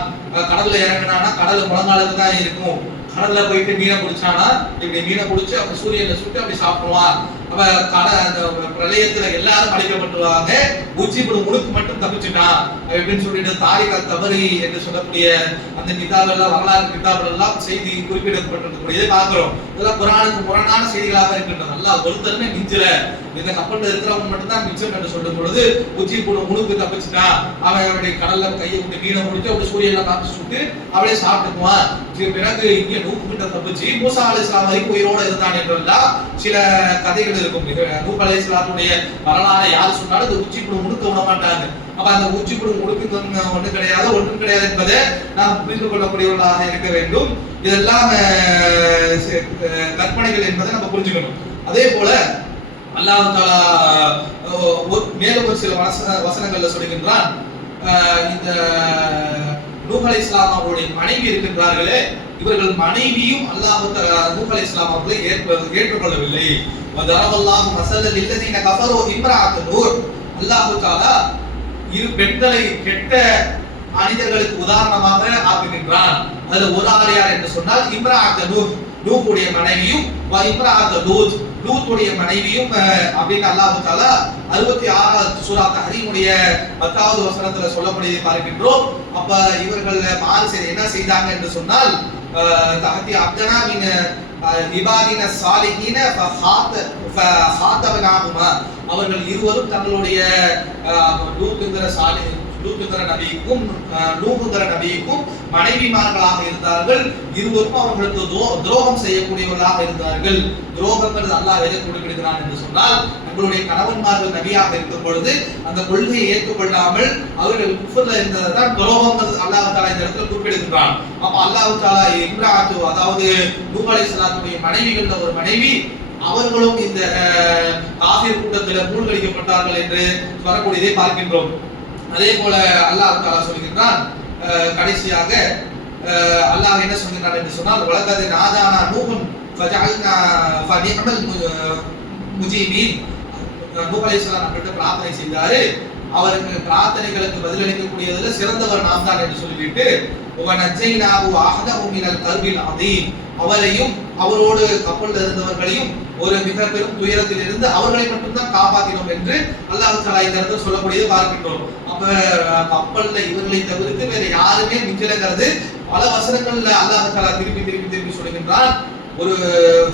கடல்ல இறங்கினானா கடல் முழங்காலுக்கு தான் இருக்கும். கடல்ல போயிட்டு மீனை பிடிச்சானா இப்படி மீனை பிடிச்சு அப்ப சூரியனை சுட்டு அப்படி சாப்பிடுவான். அப்ப அந்த பிரளயத்துல எல்லாரும் அழிக்கப்பட்டுருவாங்க, உச்சிபுடு முழுக்கு மட்டும் தப்பிச்சுட்டான் அப்படின்னு சொல்லிட்டு தாரிகா தவறி என்று சொல்லக்கூடிய அந்த கிதாபெல்லாம் வரலாறு கிதாபெல்லாம் செய்தி குறிப்பிடப்பட்டிருக்கக்கூடியதை பார்க்கிறோம். இதெல்லாம் குர்ஆனுக்கு முரணான செய்திகளாக இருக்கின்றது. நல்லா ஒருத்தருமே மிஞ்சல, இந்த கப்பல்ல இருக்கிறவங்க மட்டும் தான் மிச்சம் என்று சொல்லும் பொழுது உச்சிபுடு முழுக்கு தப்பிச்சுட்டான். அவன் அவருடைய கடல்ல கையை விட்டு மீனை முடிச்சு அப்படி சூரியனை காமிச்சு சுட்டு அப்படியே சாப்பிட்டுக்குவான். பிறகு இங்கே நூஹ் கிட்ட தப்பிச்சு மூசா அலைஹிஸ்ஸலாம் வரைக்கும் உயிரோட இருந்தான் என்றெல்லாம் சில கதைகள் இருக்கும். நூஹ் அலைஹிஸ்ஸலாத்துடைய வரலாறை யார் சொன்னாலும் இந்த உச்சிப்புடு முழுக்க விட மாட்டாங்க. அப்ப அந்த உச்சிப்புடு முழுக்க ஒன்று கிடையாது ஒன்றும் கிடையாது என்பதை நாம் புரிந்து கொள்ளக்கூடியவர்களாக இருக்க வேண்டும். இதெல்லாம் கற்பனைகள் என்பதை நம்ம புரிஞ்சுக்கணும். அதே போல அல்லாஹ் தஆலா மேலும் ஒரு சில வசனங்கள்ல சொல்கின்றான், இந்த நூஹ் அலைஹிஸ்ஸலாம் அவருடைய மனைவி இருக்கின்றார்களே, இவர்கள் மனைவியும் அல்லாஹ் நூஹ் அலைஹிஸ்ஸலாம் அவர்களை ஏற்றுக்கொள்ளவில்லை. வதரவல்லாஹு மஸலல் லில்லதீன கஃபரு இம்ராஅத்து நூஹ். அல்லாஹ் தஆலா இரு பெண்களை கெட்ட மனிதர்களுக்கு உதாரணமாக ஆக்குகின்றான். அதுல ஒரு ஆள் யார் என்று சொன்னால் இம்ராஅத்து நூஹ், நூஹுடைய மனைவியும் இம்ராஅத்து லூத், லூத்துடைய மனைவியும் அப்படின்னு அல்லாஹ் தஆலா 66வது சூரா தஹரீமுடைய 10வது வசனத்துல சொல்லக்கூடியதை பார்க்கின்றோம். அப்ப இவர்கள் என்ன செய்தாங்க என்று சொன்னால், தஹதி அப்தனா மின் இபாதின சாலிஹீன ஃபஹாதபனாஹுமா, அவர்கள் இருவரும் தங்களுடைய லூத்துங்கிற நபிக்கும் நூஹுங்கிற நபிக்கும் மனைவிமார்களாக இருந்தார்கள். இருவரும் அவர்களுக்கு துரோகம் செய்யக்கூடியவர்களாக இருந்தார்கள். துரோகங்கிறது அல்லாஹ் எதை கொடுக்கிறான் என்று சொன்னால், நம்மளுடைய கணவன்மார்கள் நபியாக இருக்கும் பொழுது அந்த கொள்கையை ஏற்றுக்கொள்ளாமல் அவர்கள் குஃப்ர்ல இருந்ததை தான் துரோகங்கிறது அல்லாஹ் தஆலா இந்த இடத்துல குறிப்பிடுகிறான். அப்ப அல்லாஹ் தஆலா இம்ராஅத்து, அதாவது நூஹ் அலைஹிஸ்ஸலாத்துடைய மனைவிகள் ஒரு மனைவி, அவர்களும் இந்த காஃபிர் கூட்டத்தில் மூழ்கடிக்கப்பட்டார்கள் என்று வரக்கூடியதை பார்க்கின்றோம். அதே போல அல்லாஹ் தஆலா சொல்கிறான், கடைசியாக அல்லாஹ் என்ன சொல்கிறான் என்று சொன்னால், வலகத் நாதானா நூஹுன் ஃபஜஅல்னா ஃபனிஅமல் முஜீபீன். நூஹ் அலைஹிஸ்ஸலாம் நம்மகிட்ட பிரார்த்தனை செய்தாரு, அவருக்கு பிரார்த்தனைகளுக்கு பதிலளிக்கக்கூடியதுல சிறந்தவர் நாம் தான் என்று சொல்லிவிட்டு வனஜைனாஹு அஹதஹு மினல் கர்பில் அதீம், அவரையும் அவரோடு கப்பலில் இருந்தவர்களையும் ஒரு மிக பெரும் துயரத்தில் இருந்து அவர்களை மட்டும்தான் காப்பாற்றினோம் என்று அல்லாஹ் தஆலா இந்த இடத்துல சொல்லக்கூடியதை பார்க்கின்றோம். அப்ப கப்பல்ல இவர்களை தவிர்த்து வேற யாருமே மிஞ்சலங்கிறது பல வசனங்கள்ல அல்லாஹ் தஆலா திருப்பி சொல்கின்றான். ஒரு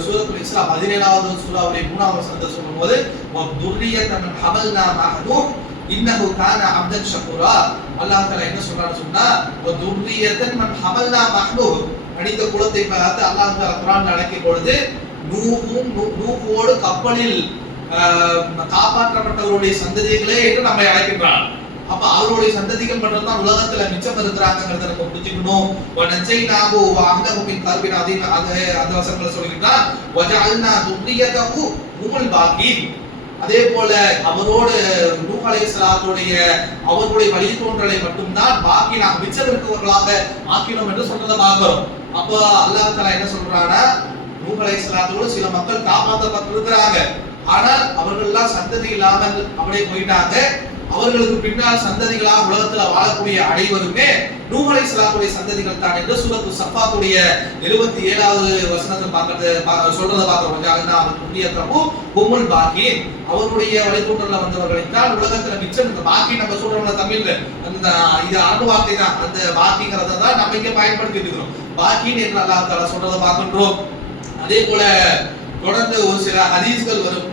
சூரத்துல் இஸ்ரா 17வது சூராவுடைய 3வது வசனத்தை சொல்லும்போது வதுர்ரியத மன் ஹமல்னா மஹ்தூர் இன்னஹு கான அப்தன் ஷகூரா, அல்லாஹ் தஆலா என்ன சொல்றான்னு சொன்னா, வதுர்ரியத மன் ஹமல்னா மஹ்தூர், மனித குலத்தை பார்த்து அல்லாஹ் தஆலா குர்ஆன்ல அழைக்கும் பொழுது நூஹோடு கப்பலில் காப்பாற்றப்பட்டவருடைய சந்ததிகளே என்று நம்மை அழைக்கின்றான். அப்ப அவருடைய சந்ததிகள் மட்டும் தான் உலகத்துல மிச்சம் இருக்கிறாங்கிறத நம்ம புரிஞ்சுக்கணும். வனஜைனாஹு வஅஹ்லஹு மின் கர்பின் அதீம். அந்த வசனங்களை சொல்லிட்டான். வஜஅல்னா துர்ரியதஹு ஹுமுல் பாகீன். அதே போல அவரோடு நூஹ் அலைஹிஸ்ஸலாத்துடைய அவர்களுடைய வழித்தோன்றலை மட்டும்தான் பாக்கி நாம் மிச்சம் இருக்கவர்களாக ஆக்கினோம் என்று சொல்றதை பார்க்கிறோம். அப்ப அல்லாஹ் தஆலா என்ன சொல்றானா, நூஹ் அலைஹிஸ்ஸலாத்தோடு சில மக்கள் காப்பாற்றப்பட்டிருக்கிறாங்க, ஆனால் அவர்கள் எல்லாம் சந்ததி இல்லாமல் அப்படியே போயிட்டாங்க. அவர்களுக்கு பின்னால் சந்ததிகளாக உலகத்துல வாழக்கூடிய அனைவருமே நூஹ் அலைஹிஸ்ஸலாத்துடைய சந்ததிகள் தான் என்று சூரத்து ஸஃபாத்துடைய 77வது வசனத்தை சொல்றத பார்க்கிறோம். ஹுமுல் பாகீன். அவருடைய வழித்தோன்றல்ல வந்தவர்களை தான் உலகத்துல மிச்சம். பாக்கி நம்ம சொல்றோம்ல தமிழ்ல, அந்த இது அரபு வார்த்தை தான். அந்த பாக்கிங்கிறத தான் நம்ம இங்க பயன்படுத்திட்டு இருக்கிறோம். பாக்கின் என்று அல்லாஹ் தஆலா சொல்றத பார்க்கின்றோம். அதே போல தொடர்ந்து ஒரு சில ஹதீஸ்கள் வரும்.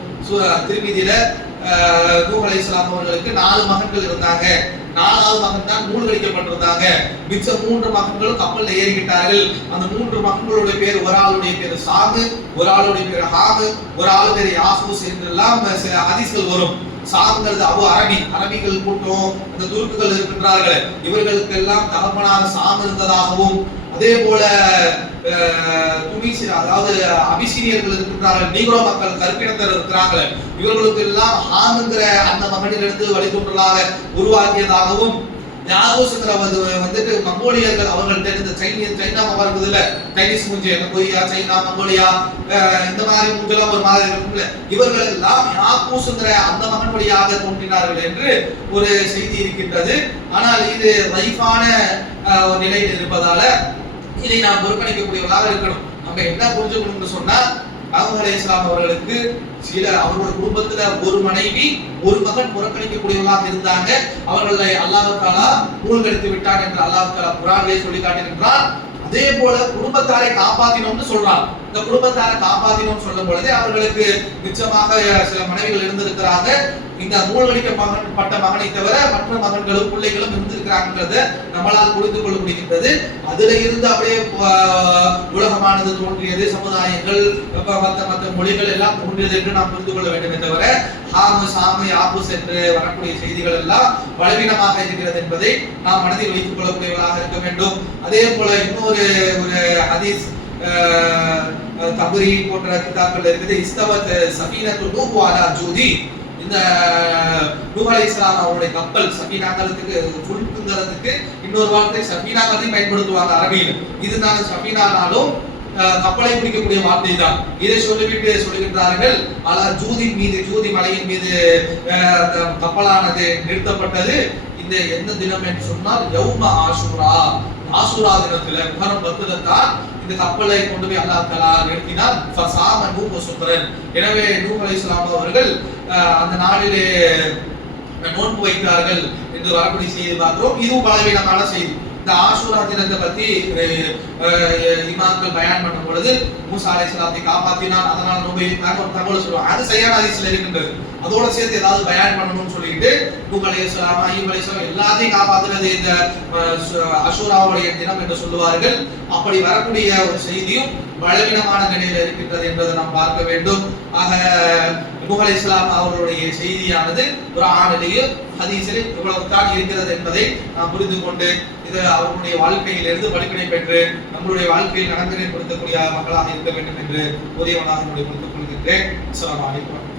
திருமீதியில நூஹ் அலைஹிஸ்ஸலாம் அவர்களுக்கு 4 மகன்கள் இருந்தாங்க. 4வது மகன் தான் மூழ்கடிக்கப்பட்டிருந்தாங்க. மிச்ச 3 மகன்களும் கப்பல்ல ஏறிக்கிட்டார்கள். அந்த 3 மகன்களுடைய பேர், ஒரு ஆளுடைய பேர் சாமு, ஒரு ஆளுடைய பேர் ஹாமு, ஒரு ஆளு பேர் யாசூஸ் என்றெல்லாம் சில ஹதீஸ்கள் வரும். சாமுங்கிறது அபு அரபி, அரபிகள் கூட்டம், அந்த துருக்குகள் இருக்கின்றார்கள். இவர்களுக்கு எல்லாம் தகப்பனாக சாமு இருந்ததாகவும், அதே போல அதாவது அபிசீனியர்கள் இருக்கின்றார்கள், நீக்ரோ மக்கள் கற்பினத்தர் இருக்கிறாங்க, இவர்களுக்கு எல்லாம் ஹாம்ங்கிற அந்த மகனிலிருந்து வழித்தோன்றலாக உருவாக்கியதாகவும், யாகோஸ்ங்கிற வந்துட்டு மங்கோலியர்கள் அவர்கள்ட்ட இருந்த சைனா மகம் இருக்குது இல்ல, சைனீஸ் மூஞ்சி, கொரியா, சைனா, மங்கோலியா, இந்த மாதிரி மூஞ்செல்லாம் ஒரு மாதிரி இருக்குல்ல, இவர்கள் எல்லாம் யாகூஸ்ங்கிற அந்த மகன் வழியாக தோன்றினார்கள் என்று ஒரு செய்தி இருக்கின்றது. ஆனால் இது வைஃபான ஒரு நிலையில் இருப்பதால இதை நாம் புறக்கணிக்கக்கூடியவர்களாக இருக்கணும். நம்ம என்ன புரிஞ்சுக்கணும்னு சொன்னா, நூஹ் அலைஹிஸ்ஸலாம் அவர்களுக்கு சில அவரோட குடும்பத்துல ஒரு மனைவி ஒரு மகன் புறக்கணிக்கக்கூடியவர்களாக இருந்தாங்க. அவர்களை அல்லாஹ் தஆலா மூழ்கடித்து விட்டான் என்று அல்லாஹ் தஆலா குர்ஆனிலே சொல்லி காட்டுகின்றான். அதே போல குடும்பத்தாரை காப்பாத்தினோம்னு சொல்றான். இந்த குடும்பத்தாரை காப்பாத்தினோம் சொல்லும் பொழுது அவர்களுக்கு நிச்சயமாக சில மனைவிகள் இருந்திருக்கிறாங்க. இந்த மூழ்கடிக்கப்பட்ட மகனை தவிர மற்ற மகன்களும் பிள்ளைகளும் இருந்திருக்கிறாங்கிறத நம்மளால் புரிந்து கொள்ள முடிகின்றது. அதுல இருந்து அப்படியே உலகமானது தோன்றியது, சமுதாயங்கள் மற்ற மொழிகள் எல்லாம் தோன்றியது என்று நாம் புரிந்து கொள்ள வேண்டுமே தவிர ஹாமு சாமு யாபூஸ் என்று வரக்கூடிய செய்திகள் எல்லாம் பலவீனமாக இருக்கிறது என்பதை நாம் மனதில் வைத்துக் கொள்ளக்கூடியவர்களாக இருக்க வேண்டும். அதே போல இன்னொரு ஹதீஸ் தபுரி போன்ற கிதாபுகள் இருக்குது. இஸ்தவத் சஃபீனத்து நூஹ் அலா ஜூதி. இந்த நூஹ் அலைஹிஸ்ஸலாம் அவருடைய கப்பல் சஃபீனாங்கிறதுக்கு ஃபுல்ங்கிறதுக்கு இன்னொரு வார்த்தை சஃபீனாங்கிறதையும் பயன்படுத்துவாங்க அரபியில். இதுதான் சஃபீனானாலும் கப்பலை பிடிக்கக்கூடிய வார்த்தை தான். இதை சொல்லிவிட்டு சொல்லுகின்றார்கள், அலா ஜூதின் மீது, ஜூதி மலையின் மீது கப்பலானது நிறுத்தப்பட்டது. இந்த எந்த தினம் என்று சொன்னால் யௌம ஆஷூரா, ஆஷூரா தினத்துல முஹர்ரம் 10 தான் இந்த கப்பலை கொண்டு போய் அல்லாஹ் தஆலா நிறுத்தினார். ஃபஸாம நூஹ் சுக்ரன். எனவே நூஹ் அலைஹிஸ்ஸலாம் அவர்கள் அந்த நாளிலே நோன்பு வைத்தார்கள் என்று வரக்கூடிய செய்தி பார்க்கிறோம். இதுவும் பலவீனமான செய்தி. இந்த ஆஷூரா தினத்தை பத்தி இமாம்கள் பயான் பண்ணும் பொழுது மூசா அலைஹிஸ்ஸலாத்தை காப்பாத்தினான், அதனால நோன்பு வைத்தாங்க ஒரு தகவல் சொல்லுவாங்க. அது சரியான ஹதீஸ்ல இருக்கின்றது. அதோட சேர்த்து ஏதாவது பயான் பண்ணணும்னு சொல்லிட்டு நூஹ் அலைஹிஸ்ஸலாம், ஐயூப் அலைஹிஸ்ஸலாம் எல்லாத்தையும் காப்பாத்துறது இந்த ஆஷூராவுடைய தினம் என்று சொல்லுவார்கள். அப்படி வரக்கூடிய ஒரு செய்தியும் பலவீனமான நிலையில இருக்கின்றது என்பதை நாம் பார்க்க வேண்டும். ஆக நூஹ் அலைஹிஸ்ஸலாம் அவர்களுடைய செய்தியானது குர்ஆனிலேயே ஹதீஸில் இவ்வளவு தான் இருக்கிறது என்பதை நாம் புரிந்து கொண்டு இது அவர்களுடைய வாழ்க்கையிலிருந்து படிப்பினை பெற்று நம்மளுடைய வாழ்க்கையில் நடந்ததை கொடுக்கக்கூடிய மக்களாக இருக்க வேண்டும் என்று உதயவனாக முடித்துக் கொள்கின்றேன். அஸ்ஸலாமு அலைக்கும்.